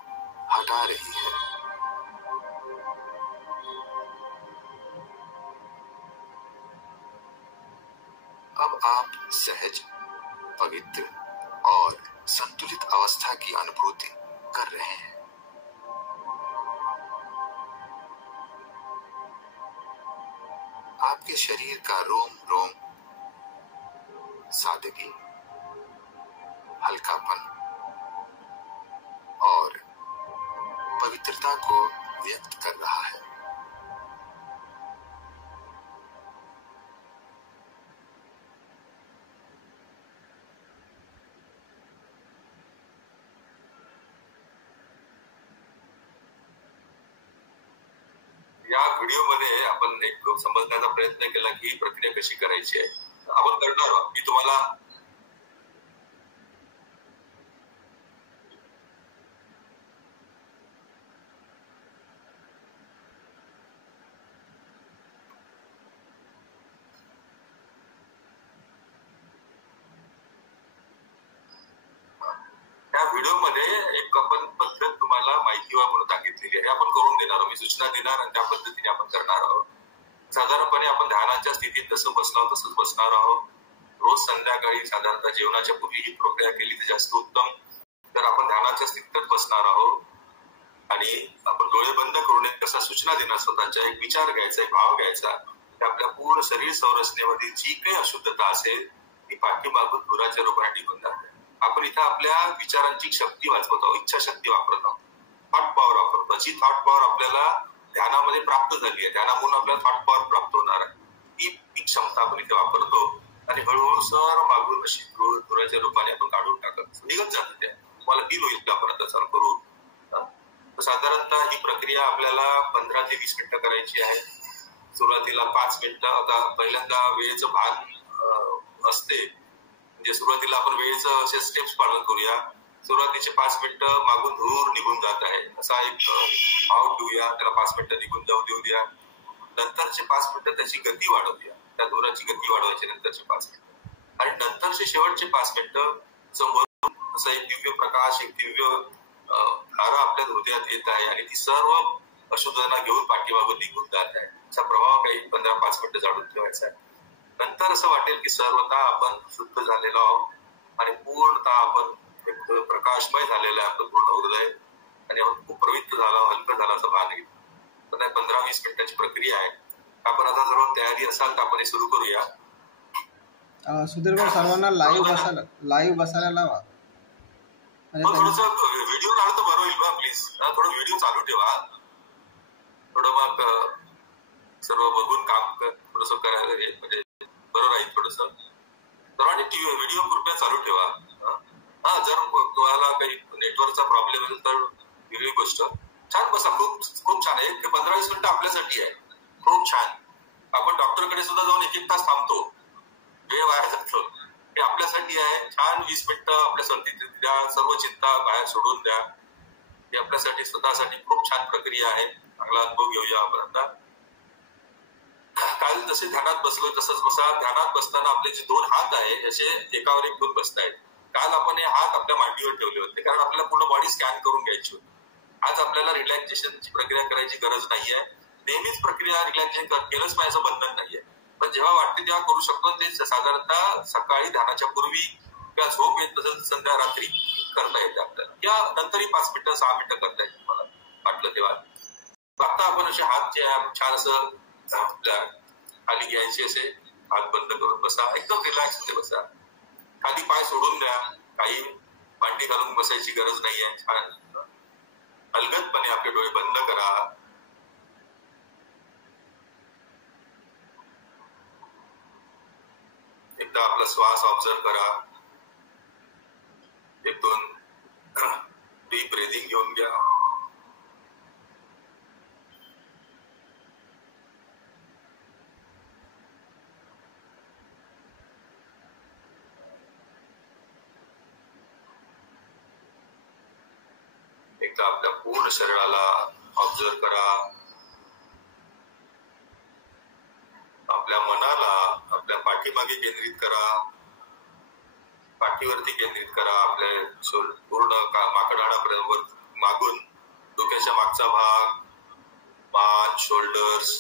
हटा रही है. अब आप सहज, पवित्र और संतुलित अवस्था की अनुभूति कर रहे हैं. आपके शरीर का रोम रोम सादगी, हल्कापन और पवित्रता को व्यक्त कर रहा है. या व्हिडिओमध्ये आपण एक समजण्याचा प्रयत्न केला की ही प्रक्रिया कशी करायची आहे. आपण करणार आहोत. मी तुम्हाला या व्हिडिओमध्ये एक आपण पद्धत तुम्हाला माहिती म्हणून सांगितलेली आहे. आपण करून देणार आहोत. मी सूचना देणार आणि त्या पद्धतीने आपण करणार आहोत. साधारणपणे आपण ध्यानाच्या स्थितीत जसं बसणार तसंच बसणार आहोत. रोज संध्याकाळी साधारणतः जेवणाच्या पूर्वी ही प्रक्रिया केली तर जास्त उत्तम. तर आपण ध्यानाच्या स्थितीतच बसणार आहोत आणि आपण डोळे बंद करून कसा सूचना देणार, स्वतःचा एक विचार घ्यायचा, एक भाव घ्यायचा की आपल्या पूर्ण शरीर संरचनेमधील जी काही अशुद्धता असेल ती पाठीमागून धुराच्या रूपाने निघून जाते. आपण इथं आपल्या विचारांची शक्ती वाचवत आहोत, इच्छाशक्ती वापरत आहोत, थॉट पॉवर वापरतो. जी थॉट पॉवर आपल्याला ध्यानामध्ये प्राप्त झाली आहे, ध्यानामधून आपल्याला थॉट पॉवर प्राप्त होणार आहे, ही क्षमता आपण इथे वापरतो आणि हळूहळू सर मागून अशी धुराच्या रूपाने आपण काढून टाकत निघत जातं. त्या तुम्हाला फील होईल आपण आता चालू करू. साधारणतः ही प्रक्रिया आपल्याला 15 ते 20 मिनिटं करायची आहे. सुरुवातीला 5 मिनिटं. आता पहिल्यांदा वेळेचं भान असते, म्हणजे सुरुवातीला आपण वेळेचं असे स्टेप्स पालन करूया. सुरुवातीचे 5 मिनिटं मागून धूर निघून जात आहे असा एक भाव ठेवूया, त्याला 5 मिनिटं निघून जाऊ देऊ द्या. नंतरचे 5 मिनिटं त्याची गती वाढवूया, त्या धुराची गती वाढवायची नंतरचे 5 मिनिटं. आणि नंतरचे शेवटचे 5 मिनिटं समोरून असं एक दिव्य प्रकाश, एक दिव्य धारा आपल्या हृदयात येत आहे आणि ती सर्व अशुद्धांना घेऊन पाठीमागून निघून जात आहे. त्याचा प्रभाव काही 15-5 मिनिटं जाणून ठेवायचा आहे. नंतर असं वाटेल की सर्वतः आपण शुद्ध झालेलो आहोत आणि पूर्णतः आपण एक प्रकाशमय झालेलं आहे आपलं पूर्ण हृदय आणि आपण खूप पवित्र झाला, हलकं झाला असं भान घेतो. तर 15-20 मिनिटाची प्रक्रिया आहे. आपण आता सर्व तयारी असाल तर आपण हे सुरू करूया. सुधीर भाऊ, सर्वांना लाईव्ह बसायला लावा. थोडस व्हिडिओ काढलं तर बरं होईल बा प्लीज. थोडं व्हिडिओ चालू ठेवा, थोडं मग सर्व बघून काम थोडस करायला म्हणजे बरं राहील. थोडस सर्वांनी व्हिडिओ कृपया चालू ठेवा. जर तुम्हाला काही नेटवर्कचा प्रॉब्लेम असेल तर वेगळी गोष्ट. छान बसा, खूप छान आहे. 15-20 मिनिटं आपल्यासाठी आहे, खूप छान. आपण डॉक्टरकडे सुद्धा जाऊन 1-1 तास थांबतो, वेळ वाया जातो. हे आपल्यासाठी आहे. छान 20 मिनिटं आपल्यासाठी द्या, सर्व चिंता बाहेर सोडून द्या. हे आपल्यासाठी स्वतःसाठी खूप छान प्रक्रिया आहे. चांगला अनुभव घेऊया आपण आता. काल जसे ध्यानात बसलो तसंच बसा. ध्यानात बसताना आपले जे 2 हात आहे असे एकावर एक घेऊन बसतायत. काल आपण हे हात आपल्या मांडीवर ठेवले होते कारण आपल्याला पूर्ण बॉडी स्कॅन करून घ्यायची होती. आज आपल्याला रिलॅक्सेशनची प्रक्रिया करायची गरज नाहीये. नेहमीच प्रक्रिया रिलॅक्सेशन केलंच पाहिजे असं बंधन नाहीये, पण जेव्हा वाटते तेव्हा करू शकतो. ते साधारणतः सकाळी ध्यानाच्या पूर्वी किंवा झोप येत नसेल संध्या रात्री करता येते आपल्याला, या नंतरही 5 मिनिटं 6 मिनिटं करता येते मला वाटलं तेव्हा. आता आपण असे हात जे छान असं आपल्या खाली घ्यायचे, असे हात बंद करून बसा, एकदम रिलॅक्स मध्ये बसा. खाली पाय सोडून द्या, काही मांडी घालून बसायची गरज नाहीये. छान अलगदपणे आपले डोळे बंद करा. एकदा आपला श्वास ऑब्झर्व करा. 1-2 डीप ब्रीदिंग घेऊन घ्या. एकदा आपल्या पूर्ण शरीराला ऑब्झर्व करा. आपल्या मनाला आपल्या पाठीमागे केंद्रित करा, पाठीवरती केंद्रित करा. आपल्या पूर्ण माकडहाडापर्यंत मागून डोक्याच्या मागचा भाग, मान, शोल्डर्स,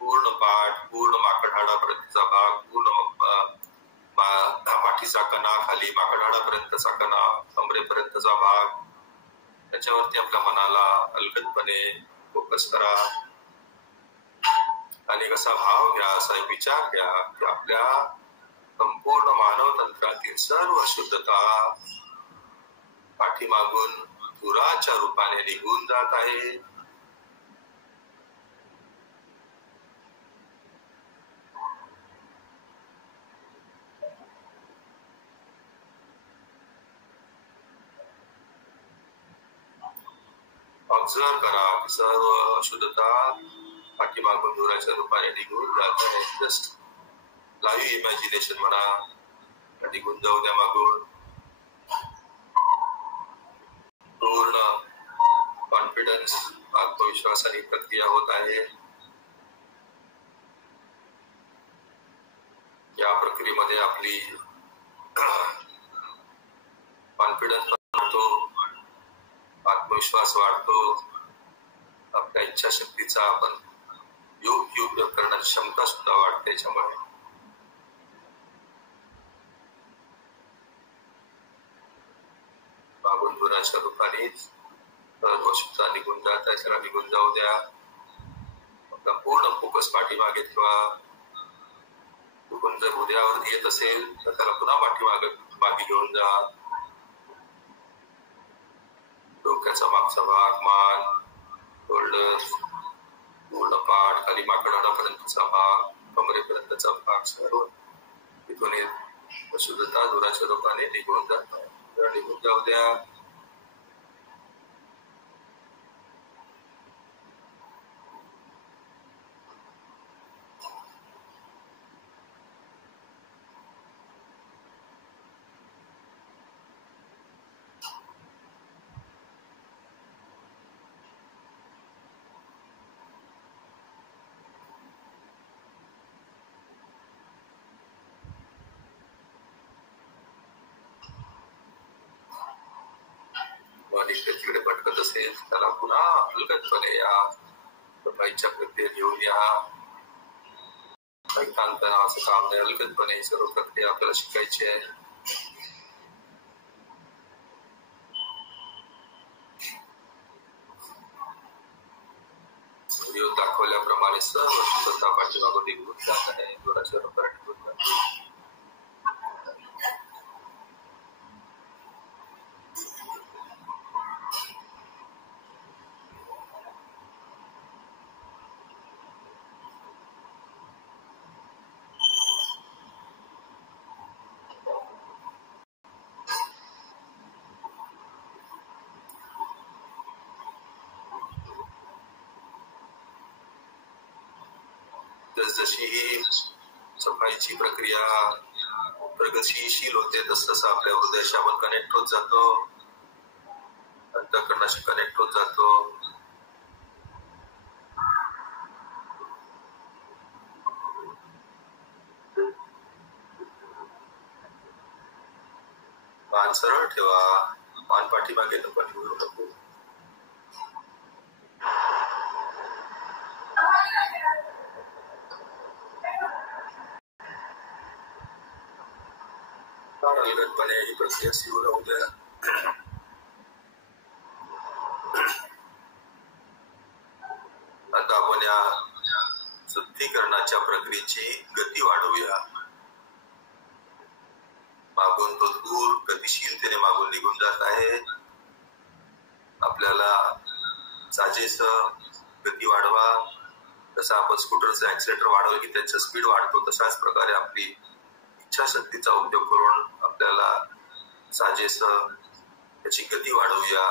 पूर्ण पाठ, पूर्ण माकडहाडापर्यंतचा भाग, पूर्ण पाठीचा कणा, खाली माकडहाडापर्यंतचा कणा, कमरेपर्यंतचा भाग, त्याच्यावरती आपल्या मनाला अलगदपणे फोकस करा आणि कसा भाव घ्या, असा एक विचार घ्या की आपल्या संपूर्ण मानव तंत्रातील सर्व अशुद्धता पाठीमागून धुराच्या रूपाने निघून जात आहे. ऑब्झर्व करा सर्व अशुद्धता पाठीमागून धुराच्या रूपाने निघून जात आहे. जस्ट लाईव्ह इमॅजिनेशन म्हणा, निघून जाऊ द्या मागून. पूर्ण कॉन्फिडन्स, आत्मविश्वासाने प्रक्रिया होत आहे. या प्रक्रियेमध्ये आपली कॉन्फिडन्स वाढतो, आत्मविश्वास वाढतो, आपल्या इच्छाशक्तीचा आपण योग्य उपयोग करण्याची क्षमता सुद्धा वाढते. त्याच्यामुळे मागून धुराच्या रूपाने अशुद्धता निघून जात आहे, त्याला निघून जाऊ द्या. आपला पूर्ण फोकस पाठीमागे ठेवा. चुकून जर हृदयावरती येत असेल तर त्याला पुन्हा मागे घेऊन जा. डोक्याचा मागचा भाग, मान, शोल्डर्स, पूर्ण पाठ, खाली माकडहाडापर्यंतचा भाग, कमरेपर्यंतचा भाग, सर्व तिथून अशुद्धता धुराच्या रूपाने निघून जात आहे. निघून जाऊ द्या. आणि तिकडे भटकत असेल त्याला पुन्हा हलगतपणे या सफाईच्या प्रक्रिया घेऊन या. काही ताणतणावाचं काम नाही, हलगतपणे सर्व प्रक्रिया आपल्याला शिकायची आहे. व्हिडिओ दाखवल्याप्रमाणे सर्व स्वतः पाठीमागून निघून जात आहे. जोराच्या रोगात निघून जाते. जसजशी ही सफाईची प्रक्रिया प्रगतीशील होते तसतसं आपल्या हृदयाशी आपण कनेक्ट होत जातो, अंतःकरणाशी कनेक्ट होत जातो. मान सरळ ठेवा, मान पाठीमागे नको निवडू नको. हलगतपणे ही प्रक्रिया सुरू राहू द्या. आता आपण या शुद्धीकरणाच्या प्रक्रियेची गती वाढवूया. मागून तो दूर गतिशीलतेने मागून निघून जात आहे. आपल्याला साजेस गती वाढवा. जसं आपण स्कूटरचं ऍक्सिलेटर वाढवलं की त्याचं स्पीड वाढतो, तशाच प्रकारे आपली इच्छाशक्तीचा उपयोग करून आपल्याला साजेस त्याची गती वाढवूया.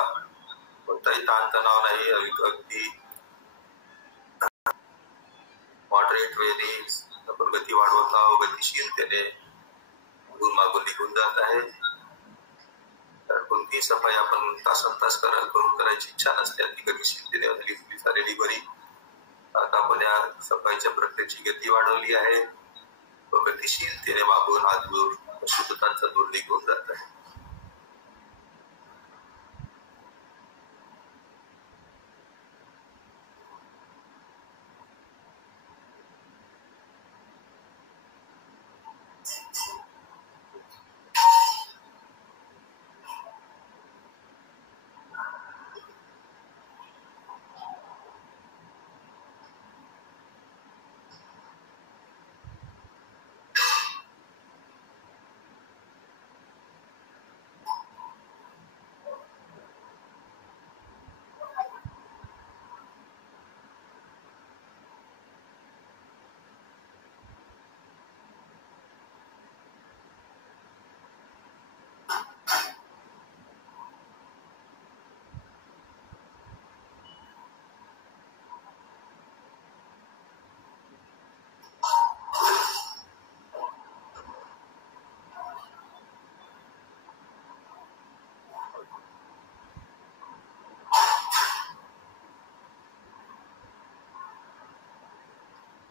कोणताही ताणतणाव नाही, अगदी मॉडरेट वेनी आपण गती वाढवत आहोत. गतिशीलतेने मागून निघून जात आहे. तर कोणती सफाई आपण तासन-तास करून करायची इच्छा नसते. ती गतिशीलतेने झालेली बरी. आता आपण या सफाईच्या प्रक्रियेची गती वाढवली आहे. गतिशीलतेने मागून हात दूर अशुद्धतांचा दूर निघून जात आहे.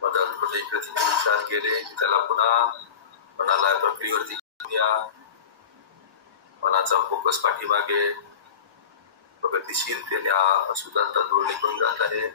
इकडे विचार केले की त्याला पुन्हा मनाला प्रक्रियेवरती घेऊया. मनाचा फोकस पाठीमागे प्रगतिशीलतेने अशुद्धांचा दूर निघून जात आहे.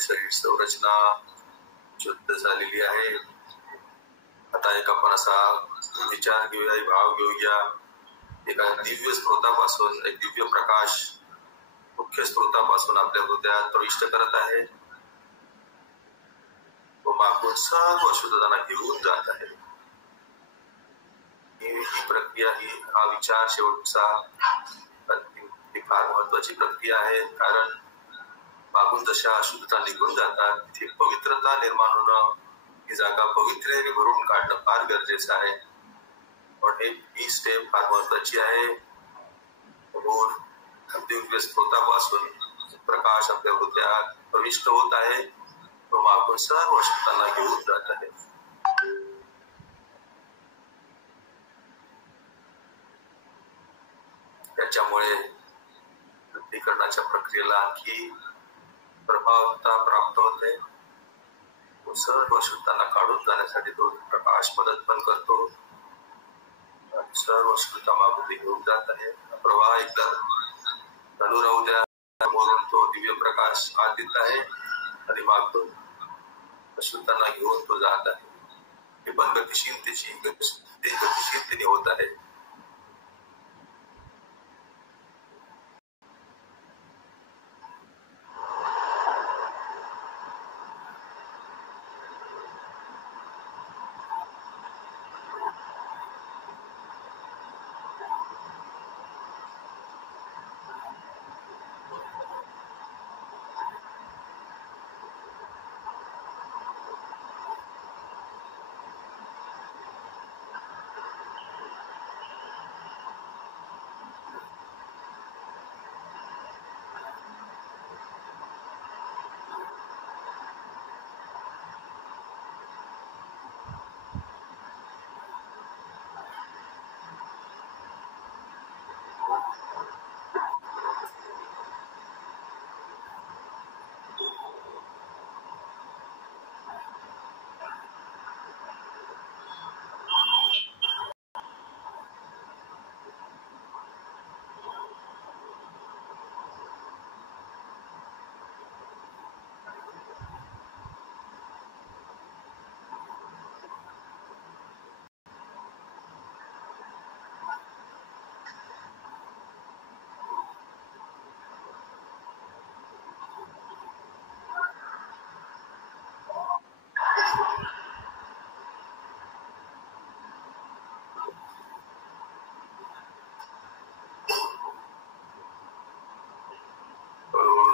शरीर संरचना शुद्ध झालेली आहे. आता एक आपण असा विचार घेऊया, भाव घेऊया. एका दिव्य स्त्रोतापासून, एक दिव्य प्रकाश मुख्य स्त्रोतापासून आपल्या हृदयात प्रविष्ट करत आहे. तो मागून सर्व अशुद्धतांना घेऊन जात आहे. ही प्रक्रिया, हा विचार शेवटचा ही फार महत्वाची प्रक्रिया आहे. कारण मागून जशा अशुद्धता निघून जातात तिथे पवित्रता निर्माण होणं, ही जागा पवित्रेने भरून काढणं फार गरजेचं आहे. पण ही स्टेप फार महत्वाची आहे. दिव्य स्त्रोतापासून प्रकाश आपल्या हृदयात प्रविष्ट होत आहे. तो मागून सर्व अशुद्धतांना घेऊन जात आहे. त्याच्यामुळे शुद्धीकरणाच्या प्रक्रियेला आणखी प्रभावता प्राप्त होते. सर्व अशुद्धतांना काढून जाण्यासाठी तो प्रकाश मदत पण करतो. सर्व अशुद्धता मागून घेऊन जात आहे. प्रवाह एकदा चालू राहू द्या. समोरून तो दिव्य प्रकाश आत येत आहे आणि मागून अशुद्धतांना घेऊन तो जात आहे. हे पण गतिशीलतेने होत आहे.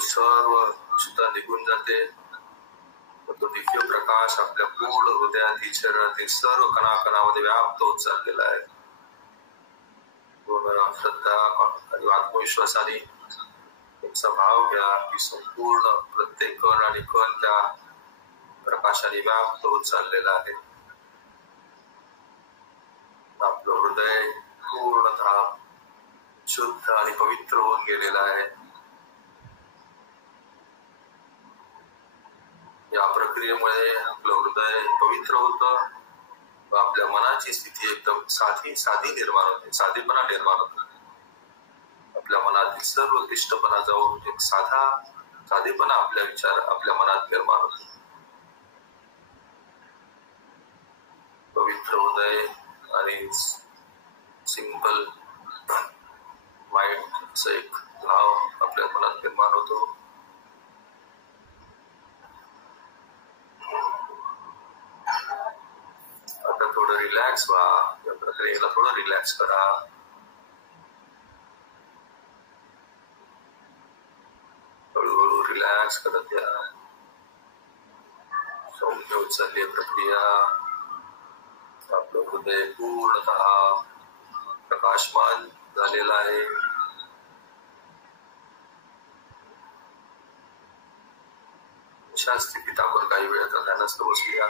सर्व अशुद्धता निघून जाते. तो दिव्य प्रकाश आपल्या पूर्ण हृदयातील, शरीरातील सर्व कणाकणामध्ये व्याप्त होत चाललेला आहे. पूर्ण श्रद्धा आणि आत्मविश्वासाने तुमचा भाव घ्या की संपूर्ण प्रत्येक कण आणि कण त्या प्रकाशाने व्याप्त होत चाललेला आहे. आपलं हृदय पूर्णतः शुद्ध आणि पवित्र होऊन गेलेलं आहे. या प्रक्रियेमुळे आपलं हृदय पवित्र होतं. आपल्या मनाची स्थिती एकदम साधी निर्माण होते, साधेपणा निर्माण होतो. आपल्या मनातील सर्व क्लिष्टपणा जाऊन एक साधेपणा आपल्या मनात निर्माण होतो. पवित्र हृदय आणि सिंपल माइंड असं एक भाव आपल्या मनात निर्माण होतो. आता थोडं रिलॅक्स व्हा. या प्रक्रियेला थोडं रिलॅक्स करा. हळूहळू रिलॅक्स करत या. सौम्य होत चालली प्रक्रिया. आपलं हृदय पूर्णतः प्रकाशमान झालेलं आहे. अशा स्थितीत आपण काही वेळ ध्यानस्थ बसूया.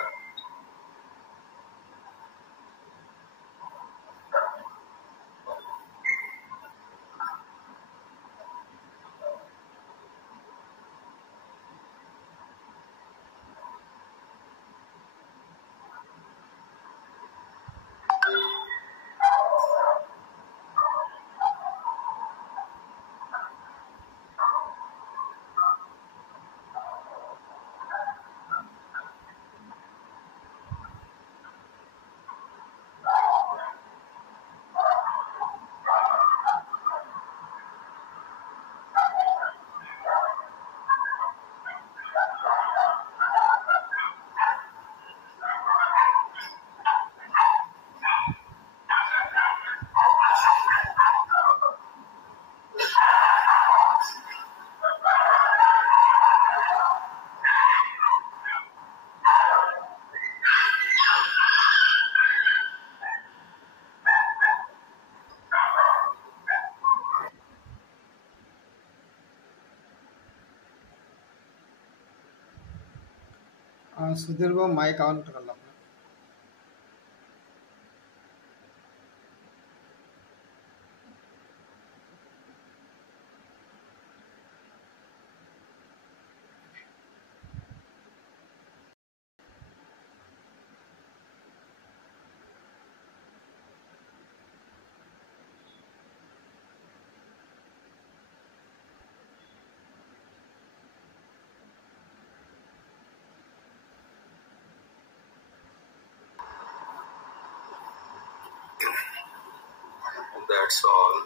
सुधीर भाऊ माईक ऑन करायला आपला. That's all.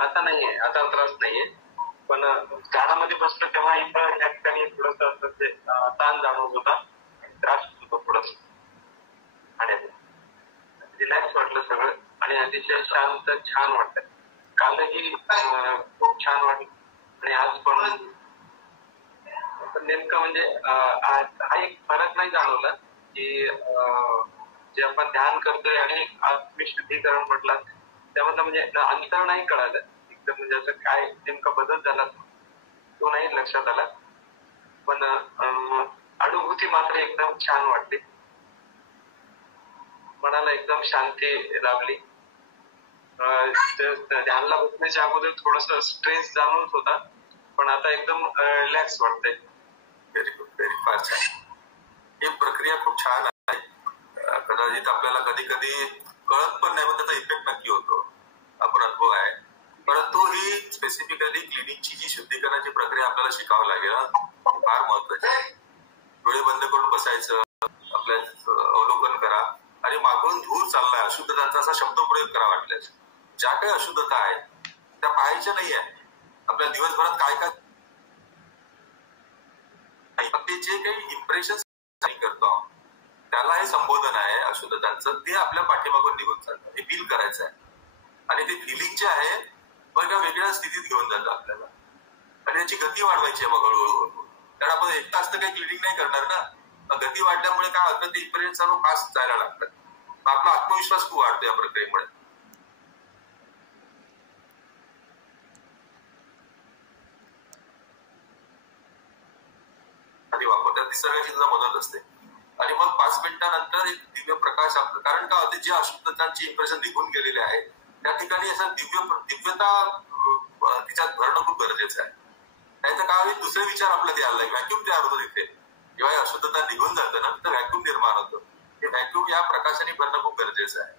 आता नाहीये, आता त्रास नाहीये. पण झाडामध्ये बसलो तेव्हा इथं या ठिकाणी थोडस ताण जाणवत होता, त्रास होत होता थोडस. आणि रिलॅक्स वाटलं सगळं आणि अतिशय शांत छान वाटतं. कालही खूप छान वाटलं आणि आज पण नेमकं म्हणजे हा एक फरक नाही जाणवला की जे आपण ध्यान करतोय आणि आत्मशुद्धीकरण म्हटलं त्यामधलं म्हणजे अंतर नाही कळालं एकदम. म्हणजे असं काय नेमका बदल झाला तो नाही लक्षात आला. पण अनुभूती मात्र एकदम छान वाटली. मनाला एकदम शांती लाभली. ध्यानला बसण्याच्या अगोदर थोडस स्ट्रेस जाणवत होता पण आता एकदम रिलॅक्स वाटतंय. व्हेरी गुड, व्हेरी फार छान. ही प्रक्रिया खूप छान आहे. कदाचित आपल्याला कधी कधी कळत पण नाही पण त्याचा इफेक्ट नक्की होतो, आपण अनुभव आहे. परंतु ही स्पेसिफिकली क्लिनिकची जी शुद्धीकरणाची प्रक्रिया आपल्याला शिकावं लागेल, फार महत्वाची आहे. डोळे बंद करून बसायचं, आपल्या अवलोकन करा आणि मागून धूर चाललाय अशुद्धतांचा असा शब्दप्रयोग करा. वाटल्यास ज्या काही अशुद्धता आहेत त्या पाहायच्या नाही आहे. आपल्या दिवसभरात काय काय ते जे काही इम्प्रेशन करतो त्याला हे संबोधन आहे अशुद्धतांचं, ते आपल्या पाठीमागून निघून चालतं. हे फील करायचं आहे आणि ते फिलिंग जे आहे मग एका वेगळ्या स्थितीत घेऊन जातं आपल्याला आणि त्याची गती वाढवायची आहे मग हळूहळू. कारण आपण एक तास तर काही क्लिनिक नाही करणार ना. गती वाढल्यामुळे काय होतं ते इम्प्रेशन सर्व फास्ट जायला लागतात. आपला आत्मविश्वास खूप वाढतो या प्रक्रियेमुळे. वापरतात ती सगळ्याची सुद्धा मदत असते. आणि मग 5 मिनिटांनंतर एक दिव्य प्रकाश आपलं, कारण काय होते जे अशुद्धतांची इम्प्रेशन निघून गेलेले आहे त्या ठिकाणी असं दिव्यता तिच्यात भरणं खूप गरजेचं आहे. नाही तर काय दुसरे विचार आपल्याला द्यायला लागेल. व्हॅक्युम तयार होतो तिथे. जेव्हा अशुद्धता निघून जातं ना तर व्हॅक्युम निर्माण होतं. ते व्हॅक्युम या प्रकाशाने भरणं खूप गरजेचं आहे.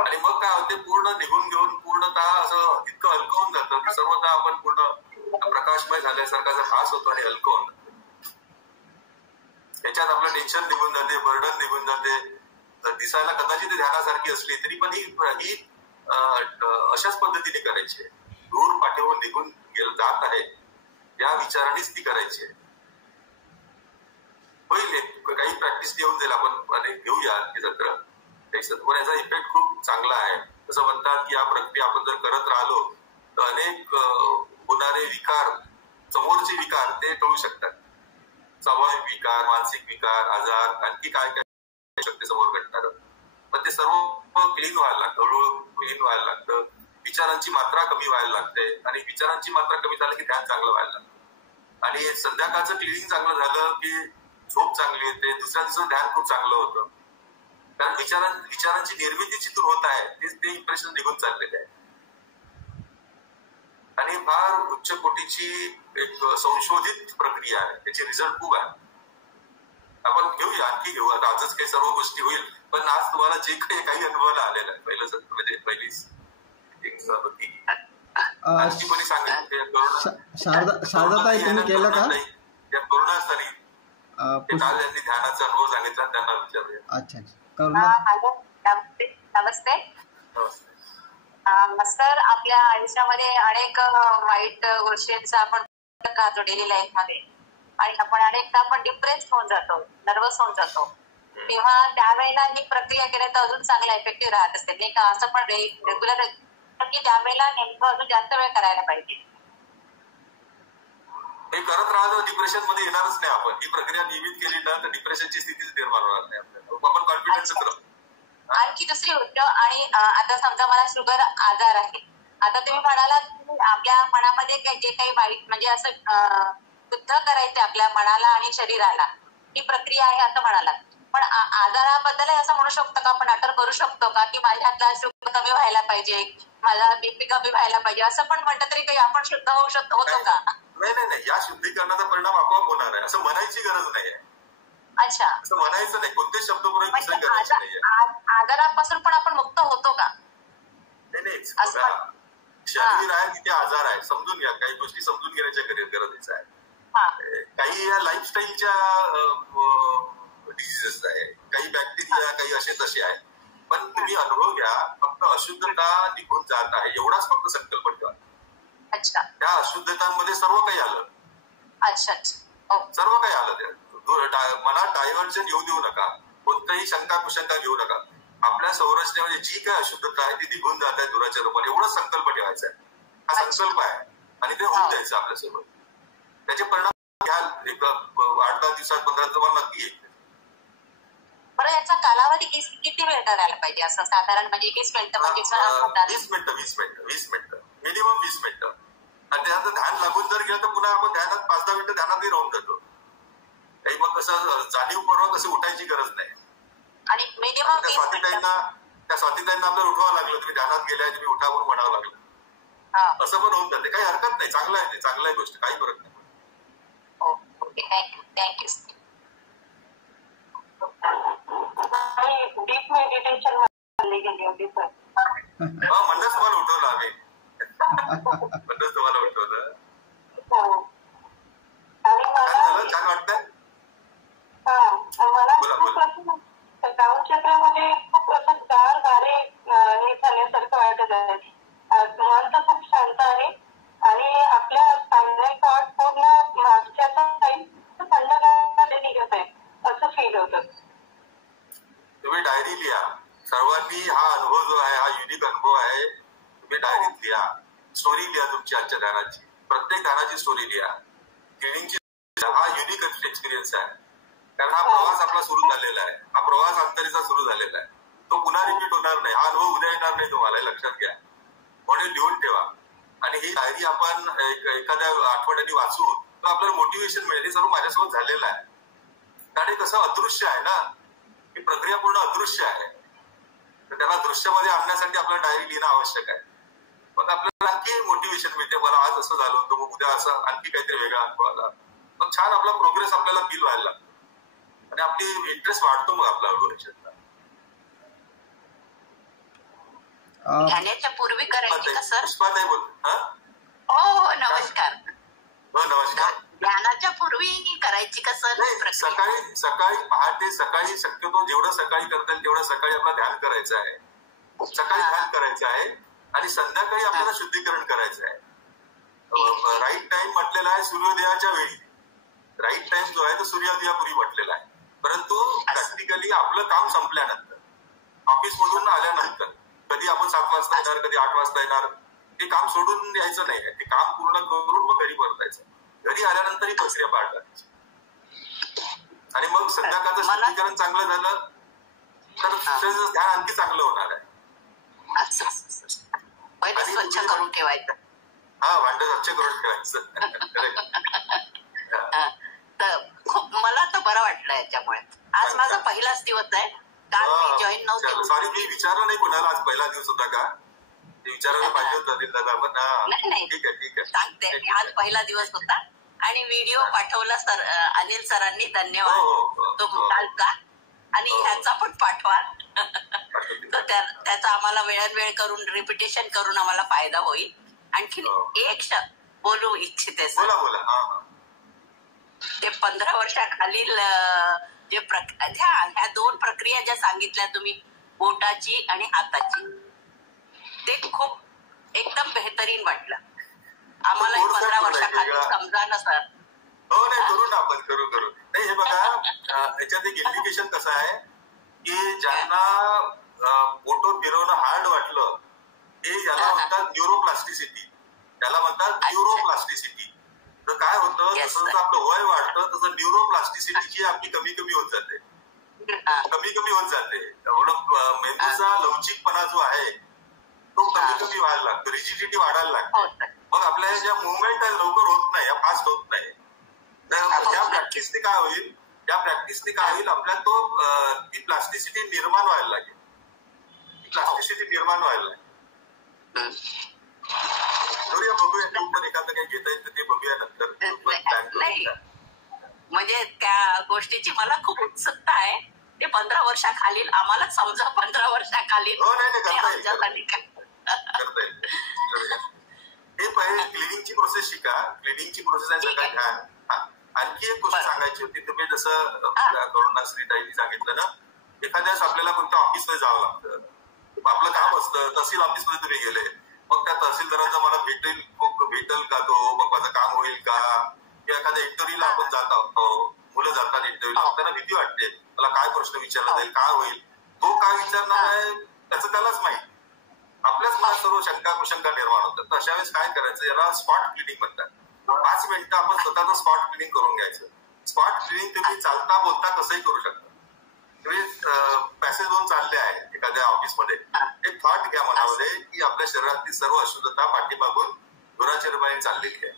आणि मग काय होते पूर्ण निघून घेऊन पूर्णतः असं इतकं हलकं होऊन जातं की सर्वतः आपण पूर्ण प्रकाशमय झाल्यासारखा भास होतो आणि हलकं होऊन जातं. त्याच्यात आपलं टेन्शन निघून जाते, बर्डन निघून जाते. दिसायला कदाचित ध्यानासारखी असली तरी पण ही अशाच पद्धतीने करायची आहे. दूर पाठीवरून निघून जात आहे या विचारानेच ती करायची आहे. पहिले काही प्रॅक्टिस देऊन जाईल आपण घेऊया हे सत्र. पण याचा इफेक्ट खूप चांगला आहे. असं म्हणतात की या प्रक्रिया आपण जर करत राहिलो तर अनेक होणारे विकार, समोरचे विकार ते टळू शकतात. स्वाभाविक विकार, मानसिक विकार, आजार, आणखी काय काय शक्ती समोर घडणार. पण ते सर्व क्लीन व्हायला लागतं, हळूहळू क्लीन व्हायला लागतं. विचारांची मात्रा कमी व्हायला लागते आणि विचारांची मात्रा कमी झाली की ध्यान चांगलं व्हायला लागतं. आणि संध्याकाळचं क्लिनिंग चांगलं झालं की झोप चांगली येते, दुसऱ्या दिवसाचं ध्यान खूप चांगलं होतं. कारण विचारांची निर्मिती जिथून होत आहे ते इम्प्रेशन निघून चाललेले आहे. आणि फार उच्च कोटीची एक संशोधित प्रक्रिया आहे. त्याचे रिझल्ट खूप आहे. आपण घेऊया, आणखी घेऊ. आता आजच काही सर्व गोष्टी होईल पण आज तुम्हाला जे काही अनुभवाला आलेलं आहे पहिलं सत्र म्हणजे पहिलीच एक होती शांतपणे सांगितलं. शारदाताई तुम्ही केलं का? करुणा असताना काल त्यांनी ध्यानाचा अनुभव सांगितला, त्यांना विचारूया. अच्छा करुणा. नमस्ते. सर, आपल्या आयुष्यामध्ये अनेक वाईट गोष्टींचा आपण राहतो डेली लाईफ मध्ये, आणि आपण अनेकदा आपण डिप्रेस होऊन जातो, नर्वस होऊन जातो. तेव्हा त्यावेळेला ही प्रक्रिया केल्या तर अजून चांगला इफेक्टिव्ह राहत असते नाही का? असं पण रेग्युलर की त्यावेळेला नेमकं अजून जास्त वेळ करायला पाहिजे. हे करत राहतो डिप्रेशन मध्ये येणारच नाही. आपण ही प्रक्रिया नियमित केली ना तर डिप्रेशनची स्थितीच निर्माण होणार नाही आपल्याला. आपण कॉन्फिडन्स राहतो. आणखी दुसरी गोष्ट, आणि आता समजा मला शुगर आजार आहे, आता तुम्ही म्हणालात की आपल्या मनामध्ये जे काही वाईट म्हणजे असं युद्ध करायचं आपल्या मनाला आणि शरीराला, ही प्रक्रिया आहे असं म्हणालात. पण आजाराबद्दल असं म्हणू शकतो का, आपण अटर करू शकतो का की माझ्यातला शुगर कमी व्हायला पाहिजे, माझा बीपी कमी व्हायला पाहिजे, असं पण म्हटलं तरी काही आपण शुद्ध होऊ शकतो, होतो का? नाही, या शुद्धीकरणाचा परिणाम आपोआप होणार आहे, असं म्हणायची गरज नाहीये. अच्छा, असं म्हणायचं नाही, कोणते शब्द प्रयोग करायचे नाहीये. आजारापासून पण आपण मुक्त होतो का? नाही, शरीर आहे तिथे आजार आहे, समजून घ्या. काही गोष्टी समजून घेण्याच्या गरजेचं आहे. काही या लाईफस्टाईलच्या डिझिजेस आहे, काही बॅक्टेरिया, काही असे तसे आहे. पण तुम्ही अनुभव घ्या, फक्त अशुद्धता निघून जात आहे एवढाच फक्त संकल्प ठेवा. अच्छा, त्या अशुद्धतांमध्ये सर्व काही आलं. अच्छा, सर्व काही आलं त्या मनात डायव्हर्जन येऊ देऊ नका, कोणताही शंका कुशंका घेऊ नका. आपल्या संरचनेमध्ये जी काय अशुद्धता आहे ती निघून जात आहे दुराच्या रूपाने, एवढाच संकल्प ठेवायचा आहे. हा संकल्प आहे आणि ते होऊन द्यायचं आपल्यासोबत. त्याचे परिणाम घ्याल एक 8-10 दिवसात 15 तुम्हाला नक्की येईल. बरं, याचा कालावधी किती वेळ करायला पाहिजे असं साधारण, म्हणजे 20 मिनिटं म्हणजे 20 मिनिटं मिनिमम 20 मिनिटं. आणि त्यानंतर ध्यान लागून जर गेलं तर पुन्हा आपण ध्यानात 5-10 मिनिटं ध्यानातही राहून जातो. काही मग कसं जाणीवपूर्वक असं उठायची गरज नाही. आणि मिनिमम त्या स्वातीताईंना आपल्याला उठवावं लागलं, तुम्ही ध्यानात गेलाय तुम्ही उठा म्हणून म्हणावं लागलं, असं पण होऊन जाते. काही हरकत नाही, चांगलं आहे, ते चांगलं आहे गोष्ट, काही फरक नाही. थँक्यू. डीप मेडिटेशन गेली होती सर. म्हणूनच तुम्हाला उठवलं आम्ही. म्हणूनच तुम्हाला उठवलं. आणि मला छान वाटतंय. मला डाऊन चक्रामध्ये खूप असं गार वारे हे झाल्यासारखं वाटत आहे. मन तर खूप शांत आहे आणि आपल्या स्पायनल कॉर्ड पूर्ण मागच्या साईड थंडगार निघत आहे असं फील होतं. तुम्ही डायरी लिहा. सर्वांनी हा अनुभव जो आहे, हा युनिक अनुभव आहे, तुम्ही डायरीत लिहा. स्टोरी लिहा तुमची आजच्या ध्यानाची, प्रत्येक ध्यानाची स्टोरी लिहा. ट्रेनिंगची हा युनिक एक्सपिरियन्स आहे. कारण हा प्रवास आपला सुरू झालेला आहे, हा प्रवास अंतरीचा सुरू झालेला आहे, तो पुन्हा रिपीट होणार नाही. हा अनुभव उद्या येणार नाही तुम्हाला, हे लक्षात घ्या. म्हणून लिहून ठेवा. आणि ही डायरी आपण एखाद्या आठवड्याने वाचू तर आपल्याला मोटिवेशन मिळेल. हे सर्व माझ्यासोबत झालेलं आहे. कारण हे कसं अदृश्य आहे ना, ही प्रक्रिया पूर्ण अदृश्य आहे. तर त्याला दृश्यामध्ये आणण्यासाठी आपल्याला डायरी लिहिणं आवश्यक आहे. मग आपल्याला आणखी मोटिवेशन मिळते, मला आज असं झालं होतं, मग उद्या असं आणखी काहीतरी वेगळा अनुभव आला, मग छान आपला प्रोग्रेस आपल्याला फील व्हायला लागतो आणि आपली इंटरेस्ट वाढतो मग आपला अडोरेशनला. ध्यानाच्या पूर्वी करायची का सर? पुष्पा नाही बोल. हो, नमस्कार. नमस्कार. ध्यानाच्या पूर्वी करायची का सर? सकाळी पहाटे, सकाळी शक्यतो जेवढं सकाळी करता येईल तेवढं सकाळी आपला ध्यान करायचं आहे. सकाळी ध्यान करायचं आहे आणि संध्याकाळी आपल्याला शुद्धीकरण करायचं आहे. राईट टाइम म्हटलेला आहे सूर्योदयाच्या वेळी. राईट टाइम जो आहे तो सूर्योदयापूर्वी म्हटलेला आहे. परंतु प्रॅक्टिकली आपलं काम संपल्यानंतर, ऑफिस मधून आल्यानंतर, कधी आपण 7 वाजता येणार, कधी 8 वाजता येणार, ते काम सोडून यायचं नाही. ते काम पूर्ण करून मग घरी परतायचं. घरी आल्यानंतर ही प्रक्रिया पार करायची. आणि मग संध्याकाळचं शुद्धीकरण चांगलं झालं तर ध्यान आणखी चांगलं होणार आहे. स्वच्छ करून ठेवायचं. हा, भांडं स्वच्छ करून ठेवायचं. खूप मला तर बरं वाटलं याच्यामुळे. आज माझा पहिलाच दिवस आहे. काल मी जॉईन नव्हते. सॉरी, मी विचारलं नाही कुणाला आज पहिला दिवस होता का, ते विचारायला पाहिजे होतं दिल दादा. पण नाही, ठीक आहे सांगते. आज पहिला दिवस होता आणि व्हिडिओ पाठवला सर अनिल सरांनी, धन्यवाद तो कालचा. आणि ह्याचा पण पाठवा. तर त्याचा आम्हाला वेळ करून रिपिटेशन करून आम्हाला फायदा होईल. आणखी एक बोलू इच्छिते सर. बोला बोला. हा ते 15 वर्षाखालील जे ह्या 2 प्रक्रिया ज्या सांगितल्या तुम्ही, बोटाची आणि हाताची, ते खूप एकदम बेहतरीन वाटलं आम्हाला. 15 वर्षाखाली समजा ना सर. हो नाही करू ना आपण, करू नाही. हे बघा याच्यात एक इंडिकेशन कसं आहे की ज्यांना बोटं फिरवणं हार्ड वाटलं ते याला म्हणतात न्यूरोप्लास्टिसिटी. त्याला म्हणतात न्यूरोप्लास्टिसिटी. तर काय होतं, जसं जसं आपलं वय वाढतं तसं न्यूरोप्लास्टिसिटीची आपली कमी होत जाते. मेंदूचा लवचिकपणा जो आहे तो कमी व्हायला लागतो, रिजिडिटी वाढायला लागते. मग आपल्या ज्या मुवमेंट आहे लवकर होत नाही, फास्ट होत नाही. तर या प्रॅक्टिसने काय होईल, आपल्या तो ती प्लास्टिसिटी निर्माण व्हायला लागेल. बघूया पण एखादं काही घेता येईल ते बघूया नंतर. म्हणजे त्या गोष्टीची मला खूप उत्सुकता आहे. ते 15 वर्षाखालील आम्हाला समजा 15 वर्षाखालील करता येईल. हे पहिले क्लिनिंगची प्रोसेस शिका. क्लिनिंगची प्रोसेस आहे सगळ्यात ध्यान. आणखी एक गोष्ट सांगायची होती. तुम्ही जसं करुणाश्रीताईंनी सांगितलं ना, एखाद्या वेळेस आपल्याला कोणत्या ऑफिसमध्ये जावं लागतं, आपलं काम असतं, तहसील ऑफिसमध्ये तुम्ही गेले, मग त्या तहसीलदारांचा मला भेटेल का तो, मग माझं काम होईल का, किंवा एखाद्या इंटरव्ह्यूला आपण जात आहोत, मुलं जातात इंटरव्ह्यूला, त्यांना भीती वाटते मला काय प्रश्न विचारला जाईल, काय होईल, तो काय विचारणार आहे त्याचं त्यालाच माहिती. आपल्याच मनात सर्व शंका निर्माण होतात. तर अशा वेळेस काय करायचं, याला स्पॉट क्लिनिंग म्हणतात. 5 मिनिटं आपण स्वतःचं स्पॉट क्लिनिंग करून घ्यायचं. स्पॉट क्लिनिंग तुम्ही चालता बोलता कसंही करू शकता. तुम्ही पॅसेज होऊन चालले आहे एखाद्या ऑफिसमध्ये, एक थॉट घ्या मनामध्ये की आपल्या शरीरातली सर्व अशुद्धता पाठीमागून धुराच्या रूपाने चाललेली आहे.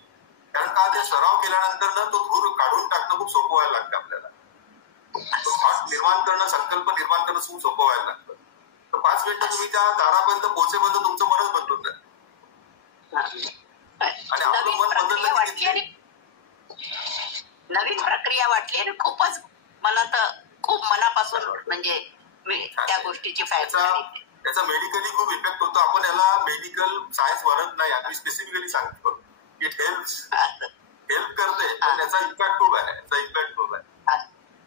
कारण का ते सराव केल्यानंतर ना तो धूर काढून टाकणं खूप सोपं व्हायला लागतं आपल्याला. तो थॉट निर्माण करणं, संकल्प निर्माण करणं खूप सोपं व्हायला लागतं. तर 5 मिनिटं तुम्ही त्या दारापर्यंत पोहोचेपर्यंत तुमचं मनच बदलून जातं. आणि आपलं मन बदललं. नवीन प्रक्रिया वाटली आणि खूपच मला तर खूप मनापासून म्हणजे त्या गोष्टीची त्याचा मेडिकली खूप इफेक्ट होतो. आपण याला मेडिकल सायन्स म्हणत नाही, आम्ही स्पेसिफिकली सांगतो. इट हेल्प करते, पण याचा इम्पॅक्ट खूप आहे.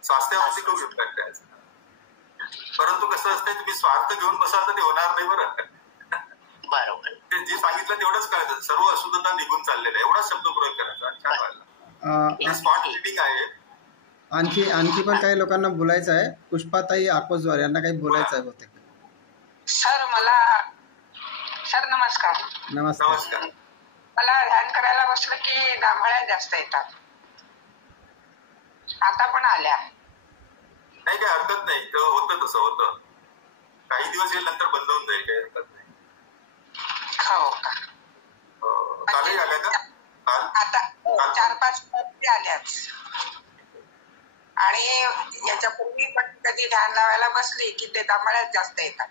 स्वास्थ्यावरती खूप इम्पॅक्ट आहे. परंतु कसं असतं, तुम्ही स्वार्थ घेऊन बसाल तर ते होणार नाही. बरोबर. ते जे सांगितलं तेवढंच करायचं. सर्व अशुद्धता निघून चाललेलं आहे, एवढाच शब्द प्रयोग करायचा. छान व्हायला स्पॉट क्लिनिंग आहे. आणखी पण काही लोकांना बोलायचं आहे. पुष्पाताई आकोजवार यांना काही बोलायचं आहे बहुतेक. सर नमस्कार. मला ध्यान करायला बसलं की दांभळ्या जास्त येतात. आता पण आल्या. नाही काही हरकत नाही, होतं तसं होतं. काही दिवस येईल नंतर बंद होऊन जाईल, काही हरकत नाही. हो का? कालही आल्या का? आता 4-5 आल्याच. आणि याच्यापूर्वी पण कधी ध्यान लावायला बसली की ते दांभळ्यात जास्त येतात.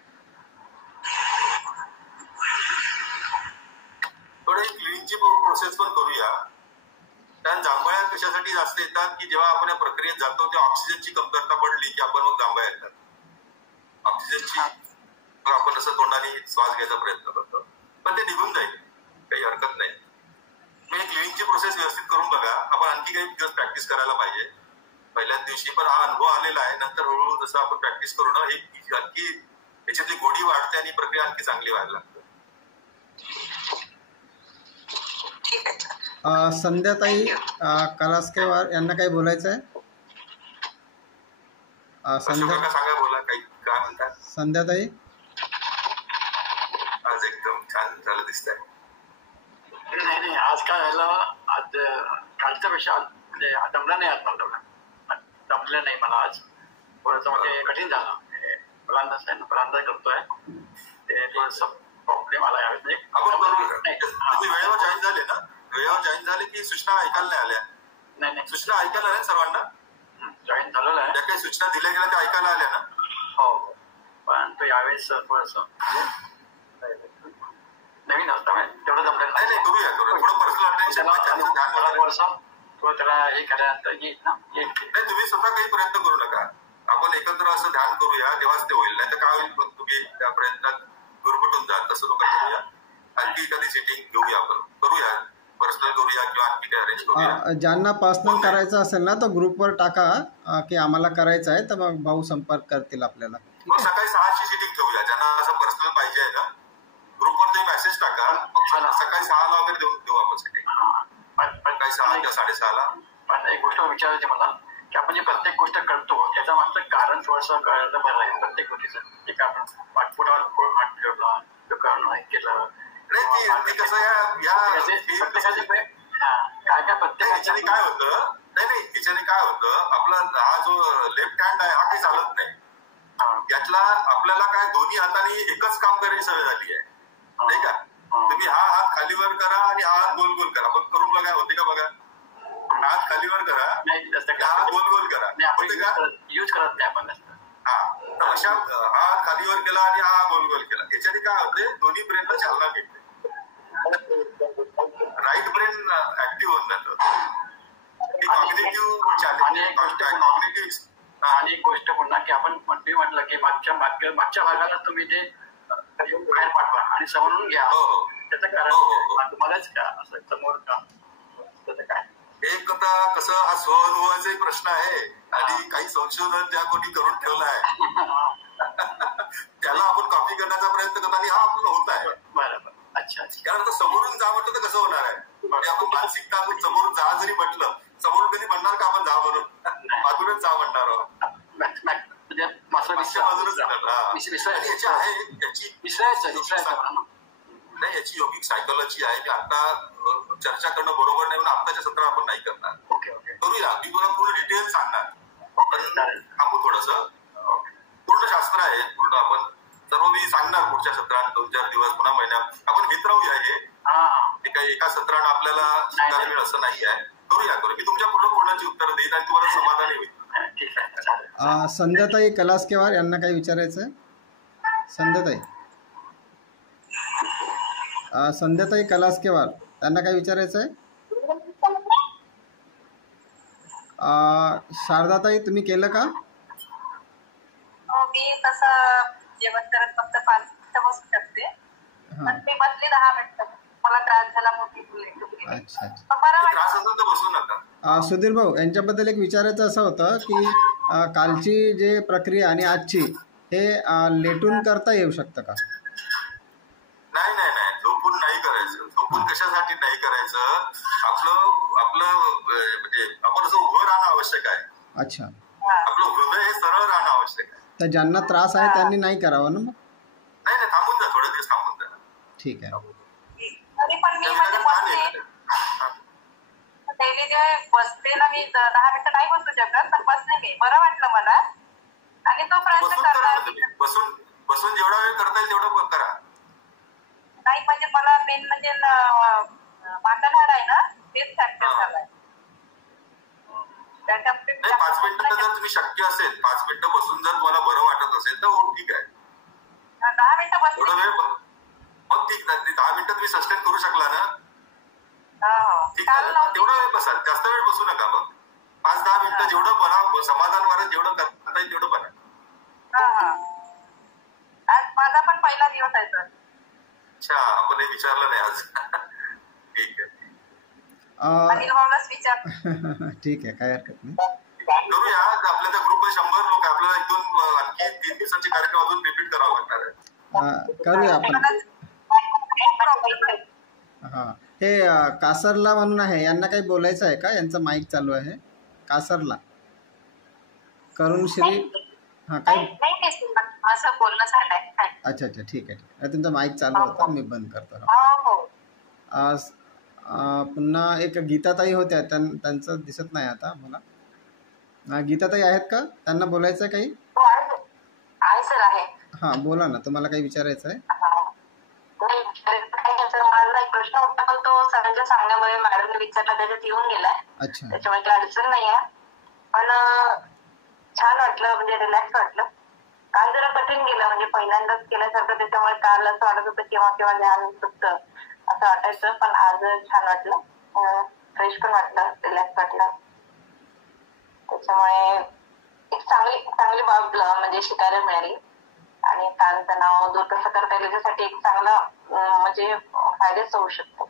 थोडी क्लिनिंगची प्रोसेस पण करूया. कारण जांभळ्या कशासाठी जास्त येतात की जेव्हा आपण या प्रक्रियेत जातो तेव्हा ऑक्सिजनची कमतरता पडली की आपण मग जांभळ्या येतात. ऑक्सिजनची आपण असं तोंडाने श्वास घ्यायचा प्रयत्न करतो, पण ते निघून जाईल, काही हरकत नाही. मी क्लिनिंगची प्रोसेस व्यवस्थित करून बघा. आपण आणखी काही दिवस प्रॅक्टिस करायला पाहिजे. पहिल्याच दिवशी पण हा अनुभव आलेला आहे. नंतर हळूहळू जसं आपण प्रॅक्टिस करू ना, आणखी त्याच्यातली गोडी वाढते आणि प्रक्रिया आणखी चांगली व्हायला लागते. संध्याताई कलास्केवार यांना काही बोलायचं आहे. सांगा, बोला काही काय म्हणतात. संध्याताई आज एकदम छान झालं दिसतंय. नाही आज काय झालं, आज कालच्या पेक्षा म्हणजे दमला नाही, आज दमलं नाही मला. आज थोडंसं म्हणजे कठीण झालं. फलांदा करतोय ते थोडस प्रॉब्लेम आला यावेळी. तुम्ही वेळेवर जॉईन झाले ना? वेळेवर जॉईन झाले की सूचना ऐकायला नाही आल्या? नाही सूचना ऐकायला आल्या सर्वांना? जॉईन झालेलं आहे. ज्या काही सूचना दिल्या गेल्या त्या ऐकायला आल्या ना? हो, पण तो यावेळेस थोडस नवीन असतं तेवढं जमलं नाही. करूया थोडं पर्सनल अटेन्शन थोडं त्याला हे केल्यानंतर नाही. तुम्ही स्वतः काही प्रयत्न करू नका. आपण एकत्र असं ध्यान करूया, तेव्हाच ते होईल. नाही तर काय होईल, तुम्ही त्या प्रयत्नात गुरफटून जाल. तसं नका करूया. आणखी एखादी सिटिंग घेऊया, आपण करूया, पर्सनल करूया किंवा आणखी काही अरेंज करूया. ज्यांना पर्सनल करायचं असेल ना तर ग्रुपवर टाका की आम्हाला करायचं आहे, तर मग भाऊ संपर्क करतील आपल्याला. मग सकाळी 6ची सिटिंग ठेवूया. ज्यांना असं पर्सनल पाहिजे आहे ना ग्रुपवर तुम्ही मेसेज टाका, मग सकाळी 6ला वगैरे देऊ आपण सिटिंग. सकाळी 6 किंवा 6:30ला. एक गोष्ट विचारायची मला की आपण जे प्रत्येक गोष्ट करतो त्याचं मागचं कारण थोडंसं कळलं बरं आहे. प्रत्येक गोष्टीचं एक आपण पाठपुरावा हात ठेवला, दुकान हे केलं, कसं याच्याने काय होतं, नाही याच्याने काय होतं, आपला हा जो लेफ्ट हँड आहे हा काही चालत नाही. यातला आपल्याला काय दोन्ही हाताने एकच काम करायची सवय झाली आहे, नाही का. तुम्ही हा हात खालीवर करा आणि हा हात गोल गोल करा, मग करून बघा होते का बघा. हात खालीवर करा, हात गोल गोल करा, होते का. यूज करत नाही आपण. हा अशा हा हात खालीवर केला आणि हा गोल गोल केला, याच्याने काय होते दोन्ही ब्रेनला चालना मिळते, राईट ब्रेन ऍक्टिव्ह होऊन जातं. आणि एक गोष्ट पुन्हा की आपण म्हटलं की मागच्या भागाला तुम्ही ते बाहेर पाठवा आणि समजून घ्या. त्याचं कारण मलाच का असं समोर का त्याचं काय. एक आता कसं हा स्वअनुभवाचा प्रश्न आहे आणि काही संशोधन ज्या कोणी करून ठेवलं आहे त्याला आपण कॉपी करण्याचा प्रयत्न करतो आणि हा आपलं होत आहे. बरोबर. अच्छा. कारण आता समोरून जा म्हटलं तर कसं होणार आहे. म्हणजे आपण मानसिकता आपण समोरून जा जरी म्हटलं, समोरून कधी म्हणणार का आपण जा म्हणून, मागूनच जा म्हणणार आहोत. नाही याची योगिक सायकोलॉजी आहे. मी आता चर्चा करणं बरोबर नाही म्हणून आत्ताच्या सत्रात आपण नाही करणार. करूया, मी तुला पूर्ण डिटेल सांगणार, पण थांबू थोडस. पूर्ण शास्त्र आहे, पूर्ण आपण सर्व मी सांगणार पुढच्या सत्रात 2-4 दिवस पुन्हा महिन्यात आपण घेत राहूया. हे काही एका सत्रानं आपल्याला शिकायला मिळेल असं नाही आहे. करूया. मी तुमच्या पूर्ण प्रश्नांची उत्तरं देईन आणि तुम्हाला समाधानी होईल. संध्याताई कलासकेवार यांना काही विचारायचं आहे. संध्याताई कलासकेवार त्यांना काही विचारायचं आहे. शारदाताई तुम्ही केलं का. मी तसं जेवण करत फक्त 5 मिनिटं बसू शकते, पण ते बसले 10 मिनिटं. मला त्रास झाला मोठी. अच्छा. त्रास असेल तर बसू नका. सुधीर भाऊ यांच्याबद्दल एक विचारायचं असं होतं की कालची जे प्रक्रिया आणि आजची हे लेटून करता येऊ शकतं का. नाही नाही नाही, झोपून नाही करायचं. झोपून कशासाठी नाही करायचं, आपलं म्हणजे आपण असं उभं राहणं आवश्यक आहे. अच्छा. आपलं हृदय हे सरळ राहणं आवश्यक आहे. तर ज्यांना त्रास आहे त्यांनी नाही करावं ना. मग नाही थांबून जा, थोडे दिवस थांबून जा. ठीक आहे. डेली जे बसते ना मी 10 मिनिटं नाही बसू शकत, पण बसले मी, बरं वाटलं मला. आणि तो प्रयत्न करणार बसून जेवढा वेळ करता येईल तेवढं करा. नाही म्हणजे मला मेन म्हणजे मांडलहाड आहे ना, तेच फ्रॅक्चर झालंय. 5 मिनिटं जर तुम्ही शक्य असेल 5 मिनिटं बसून जर तुम्हाला बरं वाटत असेल तर ठीक आहे. 10 मिनिटं बसून थोडा वेळ मग ठीक आहे. 10 मिनिटं तुम्ही सस्टेन करू शकला ना, ठीक आहे. तेवढा वेळ बसा, जास्त वेळ बसू नका. मग 5-10 मिनिटं जेवढं बना, समाधान वाटत जेवढं करता येईल तेवढं बना. आज माझा पण पहिला दिवस आहे सर. अच्छा, आपण हे विचारलं नाही आज. ठीक आहे. अनिल भाऊलाच विचार. ठीक आहे, काय हरकत नाही. करूया. आपल्या त्या ग्रुपमध्ये 100 लोक, आपल्याला 1-2 आणखी 3 दिवसाचे कार्यक्रम अजून रिपीट करावा लागणार आहे. करूया आपण. हे कासरला म्हणून आहे, यांना काही बोलायचं आहे का. यांचा माईक चालू आहे कासरला. करुण श्री काय असं बोलणं झालंय. अच्छा ठीक आहे. तुमचा माईक चालू होता, मी बंद करतो. पुन्हा एक गीताताई होत्या, त्यांचं दिसत नाही आता मला. गीताताई आहेत का, त्यांना बोलायचं आहे काही. आहे सर, आहे. हां बोला ना, तुम्हाला काही विचारायचं आहे. माझा एक प्रश्न होता, पण तो सरांच्या सांगण्यामुळे मॅडमने विचारला, त्याच्यात येऊन गेलाय. अच्छा. त्याच्यामुळे काही अडचण नाही आहे. पण छान वाटलं, म्हणजे रिलॅक्स वाटलं. काल जरा कठीण गेलं, म्हणजे पहिल्यांदाच केल्यासारखं, त्याच्यामुळे काल असं वाटत होतं केव्हा ध्यान सुटतं असं वाटायचं. पण आज छान वाटलं, फ्रेश पण वाटलं, रिलॅक्स वाटलं. त्याच्यामुळे एक चांगली बाब म्हणजे शिकायला मिळाली. आणि ताणतणाव दूर कसं करता येईल याच्यासाठी एक चांगला म्हणजे फायदेच होऊ शकतो.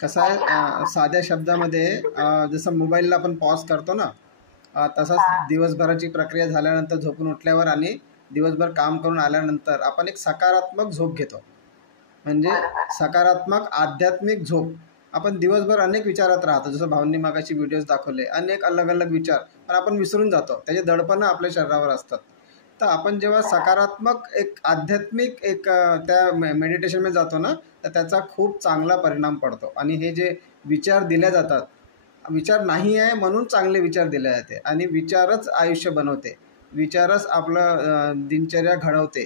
कसं आहे, साध्या शब्दामध्ये जसं मोबाईलला आपण पॉज करतो ना, तसंच दिवसभराची प्रक्रिया झाल्यानंतर झोपून उठल्यावर आणि दिवसभर काम करून आल्यानंतर आपण एक सकारात्मक झोप घेतो. म्हणजे सकारात्मक आध्यात्मिक झोप. आपण दिवसभर अनेक विचारात राहतो, जसं भावनी मागाची व्हिडिओज दाखवले, अनेक अलग अलग विचार, पण आपण विसरून जातो. त्याचे दडपणं आपल्या शरीरावर असतात. तर आपण जेव्हा सकारात्मक एक आध्यात्मिक एक त्या मेडिटेशनमध्ये जातो ना, तर त्याचा खूप चांगला परिणाम पडतो. आणि हे जे विचार दिले जातात, विचार नाही आहे म्हणून चांगले विचार दिले जाते, आणि विचारच आयुष्य बनवते, विचारच आपलं दिनचर्या घडवते.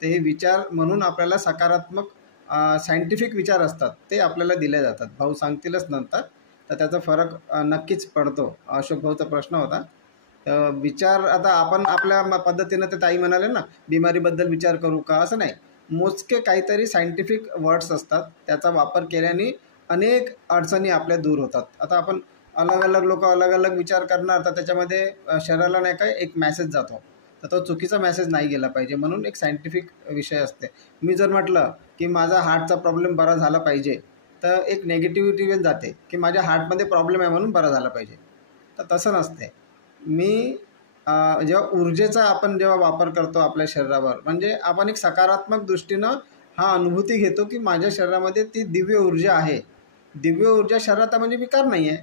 तर हे विचार म्हणून आपल्याला सकारात्मक सायंटिफिक विचार असतात, ते आपल्याला दिले जातात. भाऊ सांगतीलच नंतर, तर त्याचा फरक नक्कीच पडतो. अशोक भाऊचा प्रश्न होता. तर विचार आता आपण आपल्या पद्धतीनं, ते ताई म्हणाले ना, बिमारीबद्दल विचार करू का, असं नाही. मोजके काहीतरी सायंटिफिक वर्ड्स असतात, त्याचा वापर केल्याने अनेक अडचणी आपल्या दूर होतात. आता आपण अलग अलग लोक अलग अलग विचार करणार, तर त्याच्यामध्ये शरीराला नाही काय एक मेसेज जातो, तर तो चुकीचा मेसेज नाही गेला पाहिजे. म्हणून एक सायंटिफिक विषय असते. मी जर म्हटलं की माझा हार्टचा प्रॉब्लेम बरा झाला पाहिजे, तर एक नेगेटिव्हिटी पण जाते की माझ्या हार्टमध्ये प्रॉब्लेम आहे म्हणून बरा झाला पाहिजे. तर तसं नसते. मी जेव्हा ऊर्जेचा आपण जेव्हा वापर करतो आपल्या शरीरावर, म्हणजे आपण एक सकारात्मक दृष्टीनं हा अनुभूती घेतो की माझ्या शरीरामध्ये ती दिव्य ऊर्जा आहे. दिव्य ऊर्जा शरीरात म्हणजे विकार नाही आहे.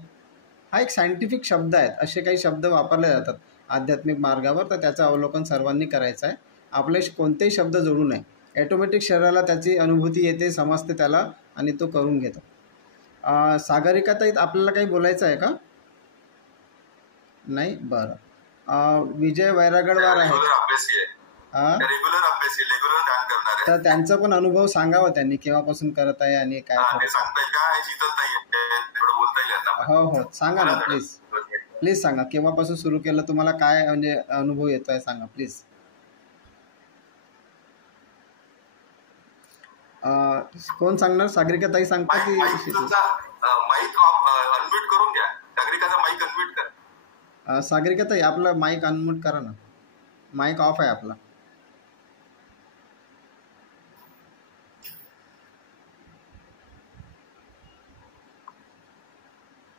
हा एक सायंटिफिक शब्द आहेत. असे काही शब्द वापरले जातात आध्यात्मिक मार्गावर, तर त्याचं अवलोकन सर्वांनी करायचं आहे. आपले कोणतेही शब्द जोडू नये. ॲटोमॅटिक शरीराला त्याची अनुभूती येते, समजते त्याला, आणि तो करून घेतो. सागरिकाताई, आपल्याला काही बोलायचं आहे का? नाही, बरं. विजय वैरागडवार आहे, तर त्यांचा पण अनुभव सांगावा त्यांनी, केव्हापासून करत आहे आणि काय. हो हो, सांगा ना प्लीज, प्लीज सांगा केव्हापासून सुरू केलं, तुम्हाला काय म्हणजे अनुभव येतो आहे, सांगा प्लीज. कोण सांगणार? सागरिकाताई सांगता की माईक अनम्यूट करून घ्या. सागरिकाचा माईक अनम्यूट करा. सागरिकाताई, आपलं माईक अनम्यूट करा ना, माईक ऑफ आहे आपला.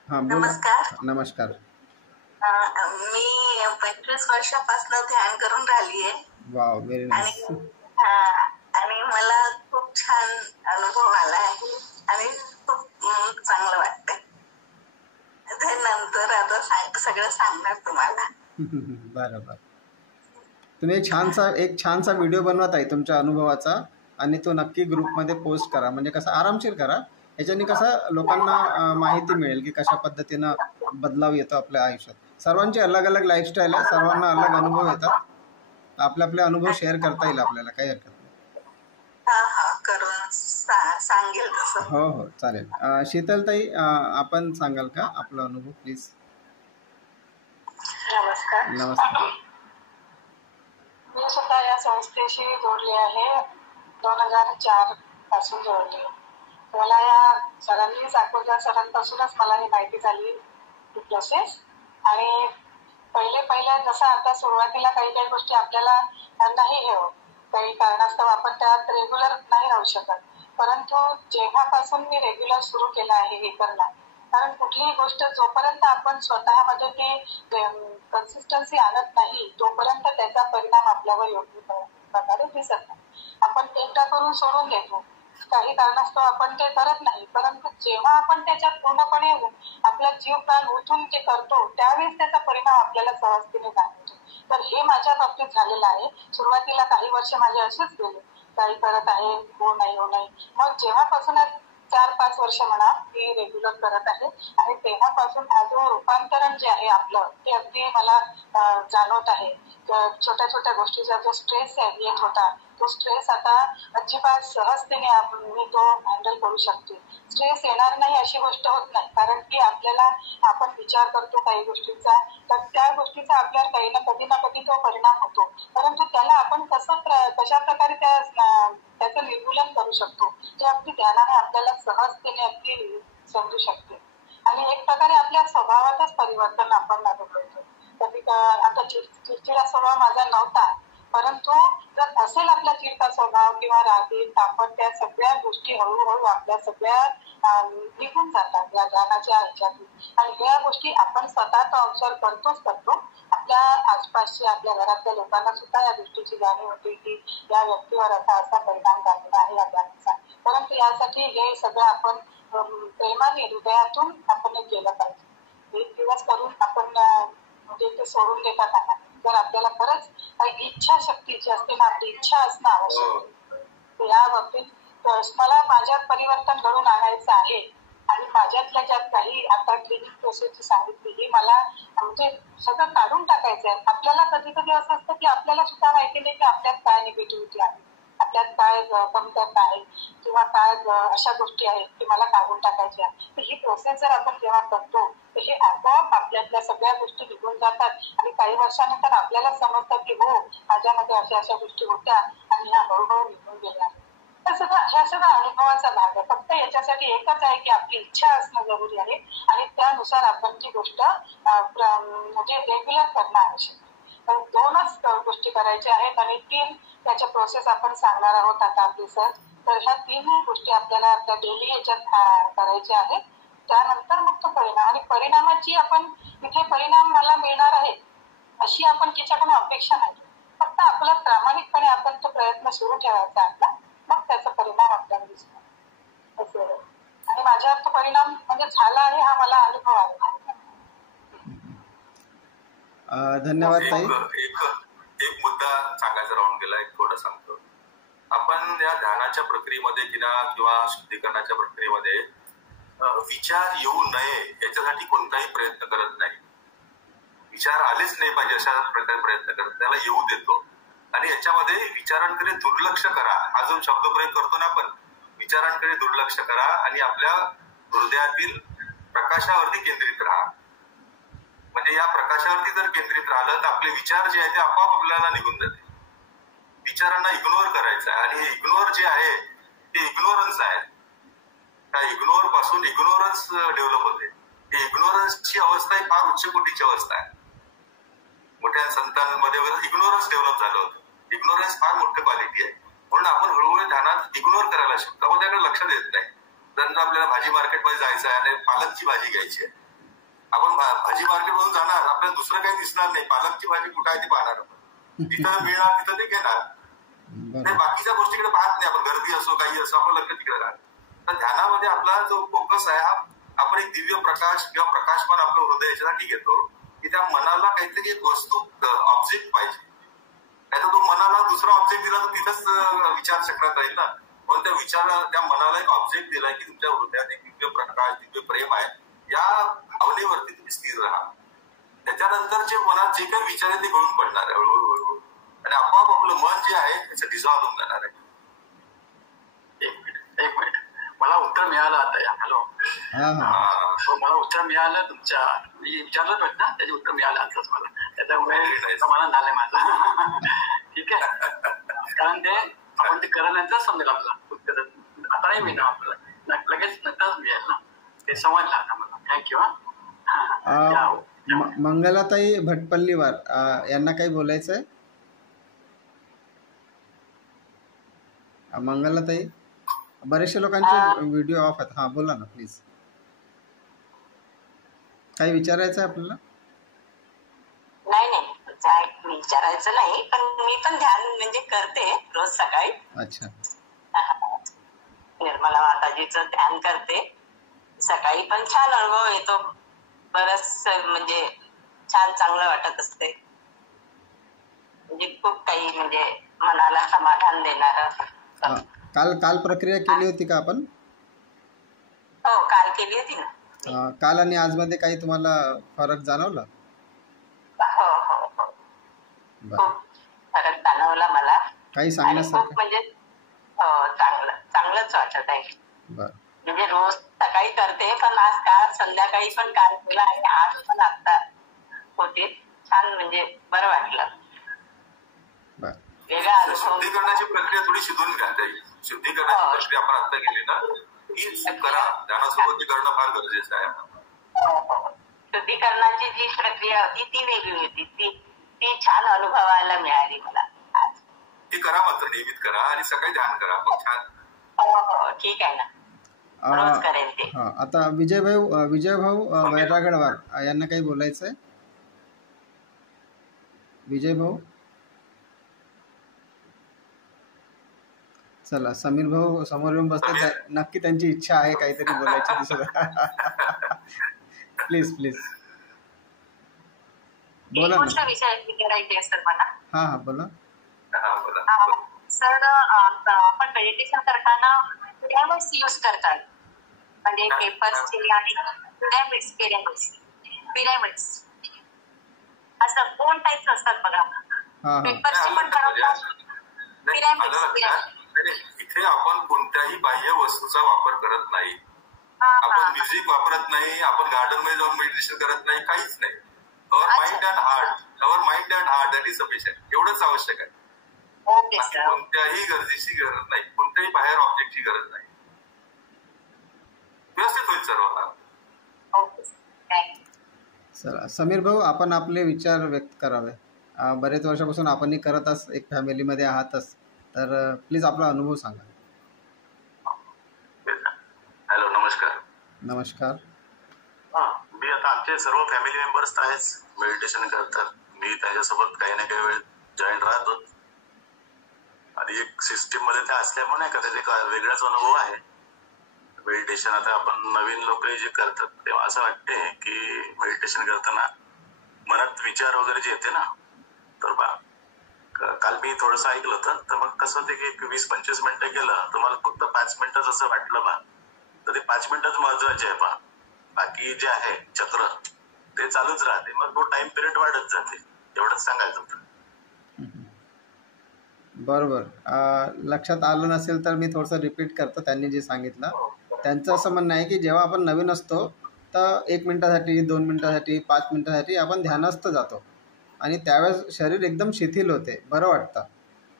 हा, नमस्कार. नमस्कार. मी 25 वर्षापासून ध्यान करून राहिली आहे. Wow, very nice. आणि मला खूप छान अनुभव आला आहे आणि खूप चांगलं वाटतंय. ते नंतर आता सगळं सांगणार तुम्हाला. बरोबर. तुम्ही एक छानसा व्हिडिओ बनवत आहे तुमच्या अनुभवाचा, आणि तो नक्की ग्रुपमध्ये पोस्ट करा. म्हणजे कसं आरामशीर करा, याच्याने कसं लोकांना माहिती मिळेल की कशा पद्धतीनं बदलाव येतो आपल्या आयुष्यात. सर्वांची अलग अलग लाईफस्टाईल आहे, सर्वांना अलग अनुभव येतात. आपले आपले अनुभव शेअर करता येईल आपल्याला, काही हरकत नाही. करून सांगेल तसं. हो हो, चालेल. शीतलताई, आपण सांगाल का आपला अनुभव प्लीज? नमस्कार. नमस्कार. मी सुद्धा या संस्थेशी जोडली आहे, 2004 पासून जोडली. मला या सरांनी, साकोरकर सरांपासूनच मला ही माहिती झाली ही प्रोसेस. आणि पहिल्या जसं आता सुरुवातीला काही गोष्टी आपल्याला नाही हे काही कारणास्तव आपण त्यात रेग्युलर नाही राहू शकत. परंतु जेव्हापासून मी रेग्युलर सुरू केलं आहे हे करणं, कारण कुठलीही गोष्ट जोपर्यंत आपण स्वतःमध्ये ते कन्सिस्टन्सी आणत नाही, तोपर्यंत त्याचा परिणाम आपल्यावर योग्य प्रकारे दिसत नाही. आपण एकदा करून सोडून देतो, काही कारणास्तव आपण ते करत नाही. परंतु जेव्हा आपण त्याच्यात पूर्णपणे आपला जीव प्राण ओतून ते करतो, त्यावेळेस त्याचा परिणाम आपल्याला सहजतेने जाणवतो. तर हे माझ्या बाबतीत झालेलं आहे. सुरुवातीला काही वर्ष माझे असेच गेले, काही करत आहे, हो नाही. मग जेव्हापासून 4-5 वर्ष म्हणा मी रेग्युलर करत आहे, आणि तेव्हापासून हा जो रूपांतरण जे आहे आपलं, ते अगदी मला जाणवत आहे. छोट्या छोट्या गोष्टीचा जो स्ट्रेस येत होता, तो स्ट्रेस आता अजिबात सहजतेने मी तो हँडल करू शकते. स्ट्रेस येणार नाही अशी गोष्ट होत नाही, कारण की आपण विचार करतो काही गोष्टीचा, तर त्या गोष्टीचा आपल्याला काही ना कधी तो परिणाम होतो. परंतु त्याला आपण कशा प्रकारे त्याचं निर्मूलन करू शकतो, ते अगदी ध्यानाने आपल्याला सहजतेने अगदी समजू शकते. आणि एक प्रकारे आपल्या स्वभावातच परिवर्तन आपण अनुभवतो. कधी आता चिडचिडा स्वभाव माझा नव्हता, परंतु जर असेल आपला चिडका स्वभाव किंवा रागीट तापट, त्या सगळ्या गोष्टी हळूहळू आपल्या सगळ्या निघून जातात या ध्यानाच्या ह्याच्यातून. आणि या गोष्टी आपण स्वतः तो ऑब्झर्व करतो. आपल्या आसपासच्या आपल्या घरातल्या लोकांना सुद्धा या गोष्टीची जाणीव होते की या व्यक्तीवर असा परिणाम झालेला आहे या ध्यानाचा. परंतु यासाठी हे सगळं आपण प्रेमाने हृदयातून आपण हे केलं पाहिजे. एक दिवस करून आपण म्हणजे ते सोडून देता कामा नये. जर आपल्याला खरंच काही इच्छाशक्तीची असते ना, आपली इच्छा असणं आवश्यक आहे. या बाबतीत मला माझ्यात परिवर्तन घडून आणायचं आहे आणि माझ्यातल्या ज्यात काही आता क्लिनिक प्रोसेसची सांगितली ही मला म्हणजे सगळं काढून टाकायचं आहे. आपल्याला कधी कधी असं असतं की आपल्याला सुद्धा माहिती नाही की आपल्यात काय निगेटिव्हिटी आहे, आपल्यात काय कमतरता आहे किंवा काय अशा गोष्टी आहेत की मला काढून टाकायच्या. तर ही प्रोसेस जर आपण जेव्हा करतो तर हे आपोआप आपल्यातल्या सगळ्या गोष्टी निघून जातात आणि काही वर्षानंतर आपल्याला समजतं की हो माझ्यामध्ये अशा गोष्टी होत्या आणि ह्या हळूहळू निघून गेल्या. ह्या सगळा अनुभवाचा भाग आहे. फक्त याच्यासाठी एकच आहे की आपली इच्छा असणं जरुरी आहे आणि त्यानुसार आपण ती गोष्ट म्हणजे रेग्युलर करणं आवश्यक आहे. दोनच गोष्टी करायच्या आहेत आणि 3 त्याच्या प्रोसेस आपण सांगणार आहोत आता आपली सर. तर ह्या 3 गोष्टी आपल्याला आपल्या डेली याच्यात करायच्या आहेत. त्यानंतर मग तो परिणाम आणि परिणामाची आपण तिथे परिणाम मला मिळणार आहे अशी आपण तिच्याकडून अपेक्षा नाही. फक्त आपला प्रामाणिकपणे आपण तो प्रयत्न सुरू ठेवायचा आपला, मग त्याचा परिणाम आपल्याला दिसतो असं. आणि माझ्यावर तो परिणाम म्हणजे झाला आहे हा मला अनुभव आला. धन्यवाद ताई. एक मुद्दा सांगायचा राहून गेला, एक थोडं सांगतो. आपण या ध्यानाच्या प्रक्रियेमध्ये किंवा शुद्धीकरणाच्या प्रक्रियेमध्ये विचार येऊ नये याच्यासाठी कोणताही प्रयत्न करत नाही. विचार आलेच नाही पाहिजे अशा प्रकारे प्रयत्न करत, त्याला येऊ देतो. आणि याच्यामध्ये विचारांकडे दुर्लक्ष करा हा जो शब्दप्रयोग करतो ना आपण, विचारांकडे दुर्लक्ष करा आणि आपल्या हृदयातील प्रकाशावरती केंद्रित राहा. म्हणजे या प्रकाशावरती जर केंद्रित राहिलं तर आपले विचार जे आहे ते आपोआप आपल्याला निघून जाते. विचारांना इग्नोर करायचं आहे आणि हे इग्नोर जे आहे ते इग्नोरन्स आहे. त्या इग्नोर पासून इग्नोरन्स डेव्हलप होते. ही इग्नोरन्सची अवस्था ही फार उच्च कोटीची अवस्था आहे. मोठ्या संतांमध्ये वगैरे इग्नोरन्स डेव्हलप झालं होतं. इग्नोरन्स फार मोठी क्वालिटी आहे. म्हणून आपण हळूहळू ध्यानात इग्नोर करायला शिकतो. आपण त्याकडे लक्ष देत नाही. जर आपल्याला भाजी मार्केटमध्ये जायचं आहे आणि पालकची भाजी घ्यायची आहे, आपण भाजी मार्केटमधून जाणार, आपल्याला दुसरं काही दिसणार नाही. पालकची भाजी कुठं आहे ती पाहणार आपण, तिथं मिळणार तिथं ते घेणार. नाही बाकीच्या गोष्टीकडे पाहत नाही आपण. गर्दी असो काही असो आपण लक्ष तिकडे राहणार. तर ध्यानामध्ये आपला जो फोकस आहे हा आपण एक दिव्य प्रकाश किंवा प्रकाशमान आपलं हृदय याच्यासाठी घेतो की त्या मनाला काहीतरी एक वस्तू ऑब्जेक्ट पाहिजे. नाहीतर तो मनाला दुसरा ऑब्जेक्ट दिला तर तिथंच विचारचक्रात राहील ना. म्हणून त्या मनाला एक ऑब्जेक्ट दिलाय की तुमच्या हृदयात एक दिव्य प्रकाश दिव्य प्रेम आहे. या भावनेवरती तुम्ही स्थिर राहा. त्याच्यानंतर जे मनात जे काही विचार आहे ते गळून पडणार आहे हळूहळू आणि आपोआप आपलं मन जे आहे त्याचं डिझॉल्व्ह होऊन जाणार आहे. एक मिनिट मला उत्तर मिळालं आता. हॅलो मला उत्तर मिळालं तुमच्या विचारलं पाहिजे ना, त्याचे उत्तर मिळालं आताच मला. त्याच्यामुळे समाधान झालंय माझं. ठीक आहे, कारण ते आपण ते करायला समजेल आपला उत्तर. आता नाही मिळणार आपल्याला, लगेच नंतरच मिळेल ना. ते समजलं आता मला. थँक्यू. मंगलाताई भटपल्लीवार यांना काही बोलायचं आहे? मंगलाताई, बरेचशे लोकांचे व्हिडिओ ऑफ आहेत. हा बोला ना प्लीज. काही विचारायचं आहे आपल्याला? नाही विचारायचं नाही, पण मी पण ध्यान म्हणजे करते रोज सकाळी. अच्छा. निर्मला माताजीचं ध्यान करते सकाळी. पण छान अनुभव येतो. बरंच म्हणजे छान चांगलं वाटत असते. म्हणजे खूप काही म्हणजे मनाला समाधान देणारं. काल प्रक्रिया केली होती का आपण? हो काल केली होती ना. काल आणि आज मध्ये काही तुम्हाला फरक जाणवला? हो हो हो खूप फरक जाणवला मला. काही सांगण्यासारखं म्हणजे चांगलंच वाटत आहे. म्हणजे रोज सकाळी करते, पण आज काल संध्याकाळी पण काल केला आणि आज पण आता होते. छान म्हणजे बरं वाटलं. शुद्धीकरणाची प्रक्रिया थोडी शिजून घ्यायला येईल. शुद्धीकरणाची प्रक्रिया आपण आता केली ना हीच करा. ध्यानासोबत करणं फार गरजेचं आहे. शुद्धीकरणाची जी प्रक्रिया होती ती वेगळी होती. ती छान अनुभवायला मिळाली मला आज. हे करा, मात्र नियमित करा आणि सकाळी ध्यान करा, मग छान. हो ठीक आहे ना, रोज करेन ते. हा, आता विजय भाऊ वैरागडवार यांना काही बोलायचं आहे? विजय भाऊ, चला. समीर भाऊ समोर येऊन बसले, नक्की त्यांची इच्छा आहे काहीतरी बोलायची दिसत. प्लीज बोला ना. विचारायची सर मला. हा बोला. सर, आपण मेडिटेशन करताना पिरॅमिड्स यूज करतात, म्हणजे पेपर्सचे आणि पिरॅमिड्स असं 2 टाईप्स असतात बघा. पेपर्सचे पण बनवतात, पिरॅमिड्स. इथे आपण कोणत्याही बाह्य वस्तूचा वापर करत नाही. आपण म्युझिक वापरत नाही, आपण गार्डन मध्ये जाऊन मेडिटेशन करत नाही, काहीच नाही. Our mind and heart that is sufficient. एवढंच आवश्यक आहे. कोणत्याही गरजेची गरज नाही, कोणत्याही बाहेर ऑब्जेक्टची गरज नाही. व्यवस्थित होईल सर्व. चला समीर भाऊ, आपण आपले विचार व्यक्त करावे. बरेच वर्षापासून आपणही करतच एक फॅमिलीमध्ये आहातच, तर प्लीज आपला अनुभव सांगा. हॅलो, नमस्कार. नमस्कार. मी आता आमचे सर्व फॅमिली मेंबर्स आहेच मेडिटेशन करतात. मी त्याच्यासोबत काही ना काही वेळ जॉईन राहतो आणि एक सिस्टीम मध्ये त्या असल्यामुळे नाही का त्याचा एक वेगळाच अनुभव आहे. मेडिटेशन आता आपण नवीन लोक जे करतात तेव्हा असं वाटते की मेडिटेशन करताना मनात विचार वगैरे जे येते ना, तर काल मी थोडंसं ऐकलं होतं, तर मग कसं होते की 20-25 मिनिटं गेलं तर मला फक्त 5 मिनिटच असं वाटलं बा, तर ते 5 मिनिटच महत्वाचे आहे बा. बाकी जे आहे चक्र ते चालूच राहते, मग तो टाइम पिरियड वाढत जाते. एवढंच सांगायचं होतं. बरोबर. लक्षात आलं नसेल तर मी थोडंसं रिपीट करतो. त्यांनी जे सांगितलं त्यांचं असं म्हणणं आहे की जेव्हा आपण नवीन असतो तर 1 मिनिटासाठी, 2 मिनिटासाठी, 5 मिनिटासाठी आपण ध्यानस्थ जातो आणि त्यावेळेस शरीर एकदम शिथिल होते, बरं वाटतं.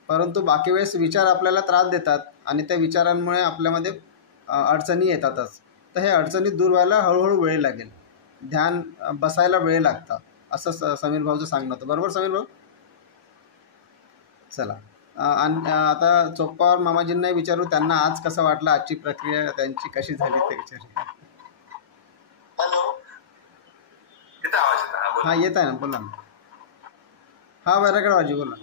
परंतु बाकी वेळेस विचार आपल्याला त्रास देतात आणि त्या विचारांमुळे आपल्यामध्ये अडचणी येतातच. तर हे अडचणी दूर व्हायला हळूहळू वेळ लागेल, ध्यान बसायला वेळ लागतं, असं समीर भाऊचं सांगणं होतं. बरोबर समीर भाऊ? चला. आणि आता चोप्पावर मामाजींनाही विचारू, त्यांना आज कसं वाटलं, आजची प्रक्रिया त्यांची कशी झाली ते विचारू. हॅलो, हा येत आहे ना, बोला ना. हा वैरागडवारजी बोला.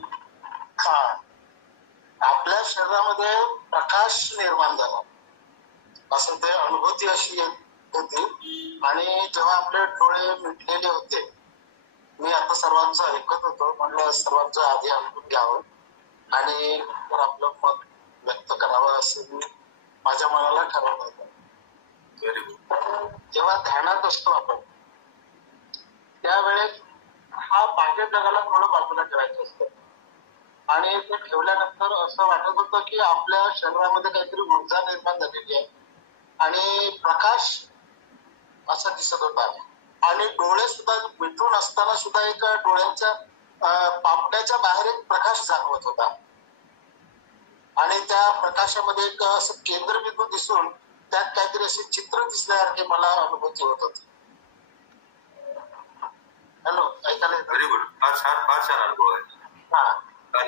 आपल्या शरीरामध्ये प्रकाश निर्माण झाला असं ते अनुभूती अशी होती. आणि जेव्हा आपले डोळे मिटलेले होते, मी आता सर्वांचं ऐकत होतो, म्हणलं सर्वांचं आधी ऐकून घ्यावं आणि नंतर आपलं मत व्यक्त करावं असं मी माझ्या मनाला ठरवलं होतं. जेव्हा ध्यानात असतो आपण त्यावेळेस हा बाह्य जगाला थोडं बाजूला ठेवायचं असतं आणि ते ठेवल्यानंतर असं वाटत होतं की आपल्या शरीरामध्ये काहीतरी ऊर्जा निर्माण झालेली आहे आणि प्रकाश असा दिसत होता. आणि डोळे सुद्धा मिटून असताना सुद्धा एक डोळ्यांच्या पापण्याच्या बाहेर एक प्रकाश जाणवत होता आणि त्या प्रकाशामध्ये एक असं केंद्रबिंदू दिसून त्यात काहीतरी असे चित्र दिसल्यासारखे मला अनुभूती होत होती. हॅलो, ऐकायला येतं? फार छान अनुभव आहे. हा,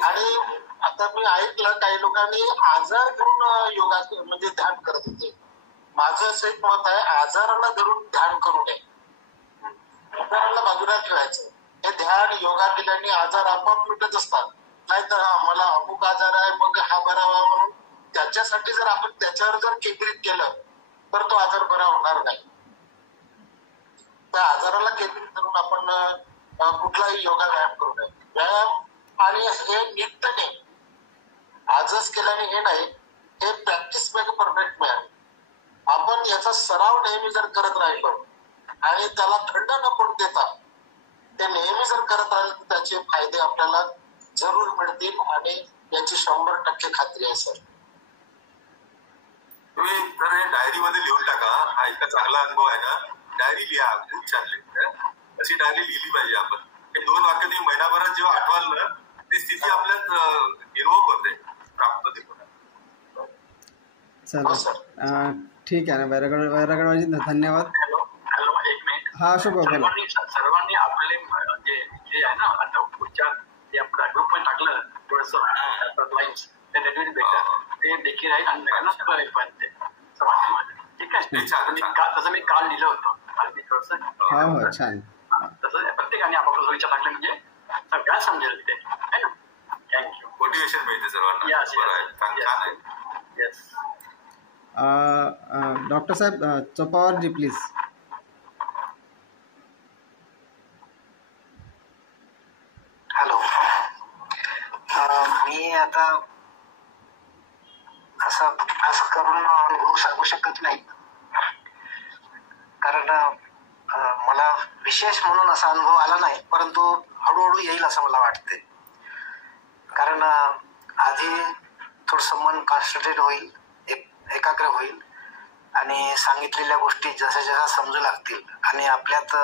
आणि आता मी ऐकलं काही लोकांनी आजार घेऊन योगा म्हणजे ध्यान करत होते. माझं असं एक मत आहे, आजाराला धरून ध्यान करू नये, आजाराला बाजूला ठेवायचं. हे ध्यान योगा केल्याने आजार आपोआप मिटत असतात. नाहीतर मला अमुक आजार आहे मग हा बरा व्हावा म्हणून त्याच्यासाठी जर आपण त्याच्यावर जर केंद्रित केलं तर तो आजार बरा होणार नाही. त्या आजाराला केंद्रित करून आपण कुठलाही योगा व्यायाम करू नये. व्यायाम आणि हे नित्यने आजच केल्याने हे नाही, हे प्रॅक्टिस मेक परफेक्ट मॅन. आपण याचा सराव नेहमी जर करत राहिलो आणि त्याला खंड न पडू देता ते नेहमी जर करत राहिले तर त्याचे फायदे आपल्याला जरूर मिळतील आणि याची 100% खात्री आहे सर. तुम्ही जर हे डायरीमध्ये लिहून टाका. हा इतका चांगला अनुभव आहे ना, डायरी लिहा, खूप छान लिहिली. अशी डायरी लिहिली पाहिजे आपण. हे 2 वाक्य तुम्ही महिनाभरात जेव्हा आठवाल ना, ती स्थिती आपल्यात इन्व्होक होते, प्राप्त होते. चला ठीक आहे ना. वैरागडवारजी धन्यवाद. हॅलो, एक मिनिट. हा अशोक बाबा, सर्वांनी आपले जे आहे ना आता उपचार ते आपल्या ग्रुप मध्ये टाकलं थोडंसं लाईन्स ते डेट बेटर ते देखील राहील आणि नक्की बरेल पण ते असं वाटतं मला. ठीक आहे, तसं मी काल लिहिलं होतं, काल मी थोडंसं छान. तसं प्रत्येकाने आपापला विचार टाकला म्हणजे सगळ्यात समजेल ते आहे ना. थँक्यू. मोटिवेशन मिळते सर्वांना. छान आहे. येस. डॉक्टर साहेब चोपावरजी प्लीज. हॅलो. मी आता असं करून अनुभव सांगू शकत नाही, कारण मला विशेष म्हणून असा अनुभव आला नाही, परंतु हळूहळू येईल असं मला वाटते. कारण आधी थोडंसं मन कॉन्सन्ट्रेट होईल, एकाग्र होईल आणि सांगितलेल्या गोष्टी जशा जशा समजू लागतील आणि आपल्यात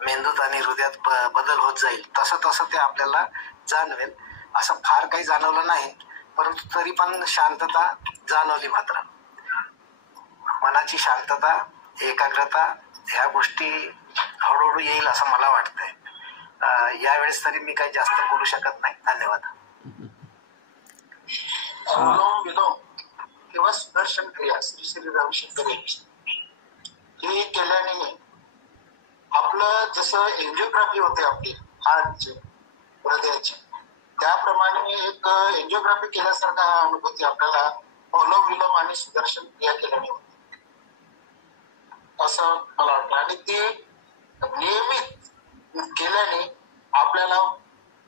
मेंदूत आणि हृदयात बदल होत जाईल तसं तसं ते आपल्याला जाणवेल. असं फार काही जाणवलं नाही, परंतु तरी पण शांतता जाणवली. मात्र मनाची शांतता, एकाग्रता ह्या गोष्टी हळूहळू येईल असं मला वाटतंय. यावेळेस तरी मी काही जास्त बोलू शकत नाही. धन्यवाद. किंवा सुदर्शन क्रिया श्री श्री रविशंकर हे केल्याने आपलं जसं एन्जिओग्राफी होते आपली हार्टची, हृदयाची, त्याप्रमाणे एक एन्जिओग्राफी केल्यासारखा अनुभूती आपल्याला अनुलोम विलोम आणि सुदर्शन क्रिया केल्याने होते असं मला वाटतं. आणि ते नियमित केल्याने आपल्याला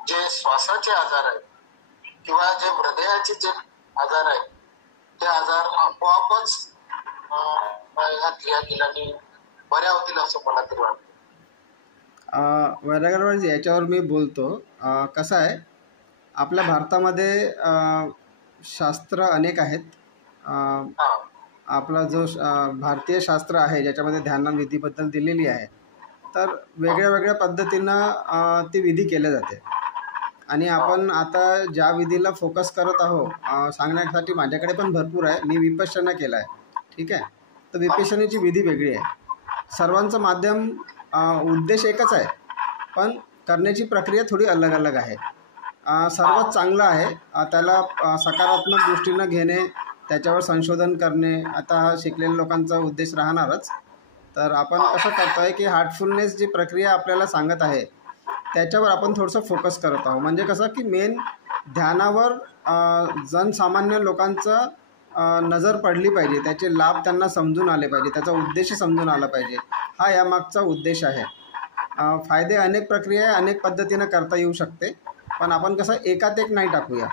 जे श्वासाचे आजार आहेत किंवा जे हृदयाचे जे आजार आहेत ते आजार आपोआपच ह्या क्रिया केल्याने बऱ्या होतील असं मला तरी वाटतं. वैरागरवाजी याच्यावर मी बोलतो. कसं आहे, आपल्या भारतामध्ये शास्त्र अनेक आहेत. आपला जो भारतीय शास्त्र आहे ज्याच्यामध्ये ध्यानविधीबद्दल दिलेली आहे, तर वेगळ्या वेगळ्या पद्धतीनं ती विधी केल्या जाते. आणि आपण आता ज्या विधीला फोकस करत आहोत सांगण्यासाठी माझ्याकडे पण भरपूर आहे. मी विपश्यना केला आहे. ठीक आहे, तर विपश्यनेची विधी वेगळी आहे. सर्वांचं माध्यम उद्देश एकच आहे, पण करण्याची प्रक्रिया थोडी अलग अलग आहे. सर्वात चांगलं आहे त्याला सकारात्मक दृष्टीनं घेणे, त्याच्यावर संशोधन करणे. आता हा शिकलेल्या लोकांचा उद्देश राहणारच. तर आपण कसं करतो आहे की हार्टफुलनेस जी प्रक्रिया आपल्याला सांगत आहे त्याच्यावर आपण थोडंसं फोकस करत आहोत. म्हणजे कसं की मेन ध्यानावर जनसामान्य लोकांचं नजर पडली पाहिजे, त्याचे लाभ त्यांना समजून आले पाहिजे, त्याचा उद्देश समजून आला पाहिजे. हा यामागचा उद्देश आहे. फायदे अनेक प्रक्रिया अनेक पद्धतीनं करता येऊ शकते, पण आपण कसं एकात एक नाही टाकूया.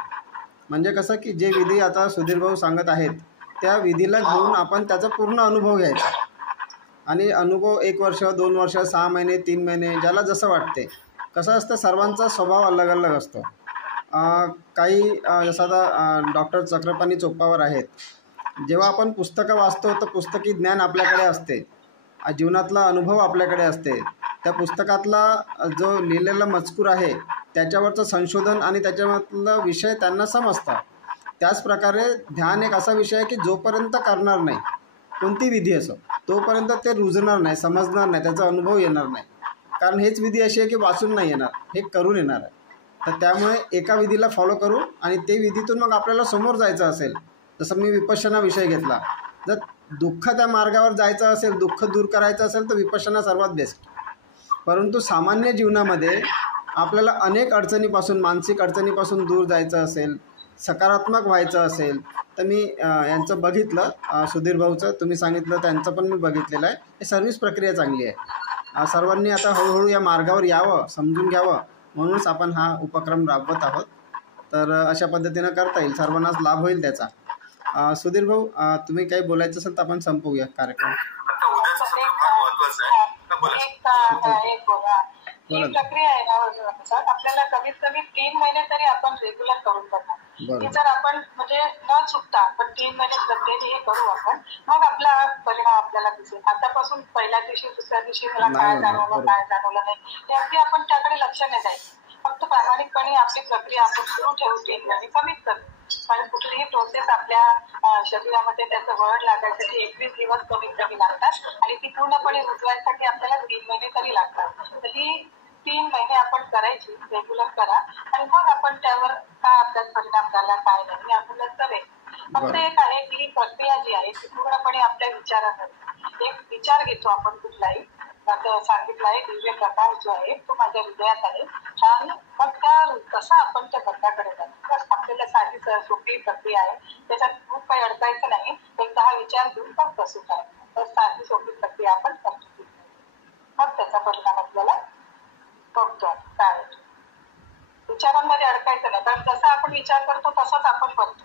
म्हणजे कसं की जे विधी आता सुधीर भाऊ सांगत आहेत त्या विधीला घेऊन आपण त्याचा पूर्ण अनुभव घ्यायचा. आणि अनुभव 1 वर्ष, 2 वर्ष, 6 महिने, 3 महिने, ज्याला जसं वाटते. कसं असतं, सर्वांचा स्वभाव अलग अलग असतो. काही जसं आता डॉक्टर चक्रपाणी चोप्पावर आहेत. जेव्हा आपण पुस्तकं वाचतो तर पुस्तकी ज्ञान आपल्याकडे असते, जीवनातला अनुभव आपल्याकडे असते. त्या पुस्तकातला जो लिहिलेला मजकूर आहे त्याच्यावरचं संशोधन आणि त्याच्यामधला विषय त्यांना समजतात. त्याचप्रकारे ध्यान एक असा विषय आहे की जोपर्यंत करणार नाही कोणती विधी असो तोपर्यंत ते रुजणार नाही, समजणार नाही, त्याचा अनुभव येणार नाही. कारण हेच विधी अशी आहे की वाचून नाही येणार, हे करून येणार आहे. तर त्यामुळे एका विधीला फॉलो करू आणि ते विधीतून मग आपल्याला समोर जायचं असेल. जसं मी विपश्यना विषय घेतला, जर दुःख त्या मार्गावर जायचं असेल, दुःख दूर करायचं असेल तर विपश्यना सर्वात बेस्ट. परंतु सामान्य जीवनामध्ये आपल्याला अनेक अडचणीपासून, मानसिक अडचणीपासून दूर जायचं असेल, सकारात्मक व्हायचं असेल तर मी यांचं बघितलं, सुधीर भाऊचं तुम्ही सांगितलं त्यांचं पण मी बघितलेलं आहे. हे सर्व्हिस प्रक्रिया चांगली आहे. सर्वांनी आता हळूहळू या मार्गावर यावं, समजून घ्यावं, म्हणूनच आपण हा उपक्रम राबवत आहोत. तर अशा पद्धतीनं करता येईल, सर्वांनाच लाभ होईल त्याचा. सुधीर भाऊ तुम्ही काही बोलायचं असेल तर आपण संपवूया कार्यक्रम. ही प्रक्रिया आहे ना, आपल्याला कमीत कमी 3 महिने तरी आपण रेग्युलर करून बघा. की जर आपण म्हणजे न चुकता आपण 3 महिने प्रत्येक हे करू आपण, मग आपला परिणाम आपल्याला दिसेल. आतापासून पहिल्या दिवशी, दुसऱ्या दिवशी मला काय जाणवलं, काय जाणवलं नाही, ते अगदी आपण त्याकडे लक्ष नाही द्यायचं. फक्त प्रामाणिकपणे आपली प्रक्रिया आपण सुरू ठेवू 3 महिने कमीत कमी. कारण कुठलीही प्रोसेस आपल्या शरीरामध्ये त्याचं वळण लागायसाठी 21 दिवस कमीत कमी लागतात आणि ती पूर्णपणे रुजवायसाठी आपल्याला 3 महिने तरी लागतात. तर ही 3 महिने आपण करायची, रेग्युलर करा आणि मग आपण त्यावर काय डोळ्यात परिणाम झाला काय नाही हे आपल्याला कळेल. फक्त एक आहे की ही प्रक्रिया जी आहे ती पूर्णपणे आपल्या विचारात एक विचार घेतो आपण कुठलाही सांगितलं आहे दिव्य प्रकाश जो आहे तो माझ्या हृदयात आहे आणि मग त्या कसं आपण त्या भक्ताकडे जातो. आपल्याला साधी सोपी प्रक्रिया आहे त्याच्यात खूप काही अडकायचं नाही. एकदा हा विचार घेऊन मग कसं करायचं तर साधी सोपी प्रक्रिया आपण करतो मग त्याचा परिणाम आपल्याला बघतो काय विचारांमध्ये अडकायचं नाही कारण जसा आपण विचार करतो तसाच आपण बघतो.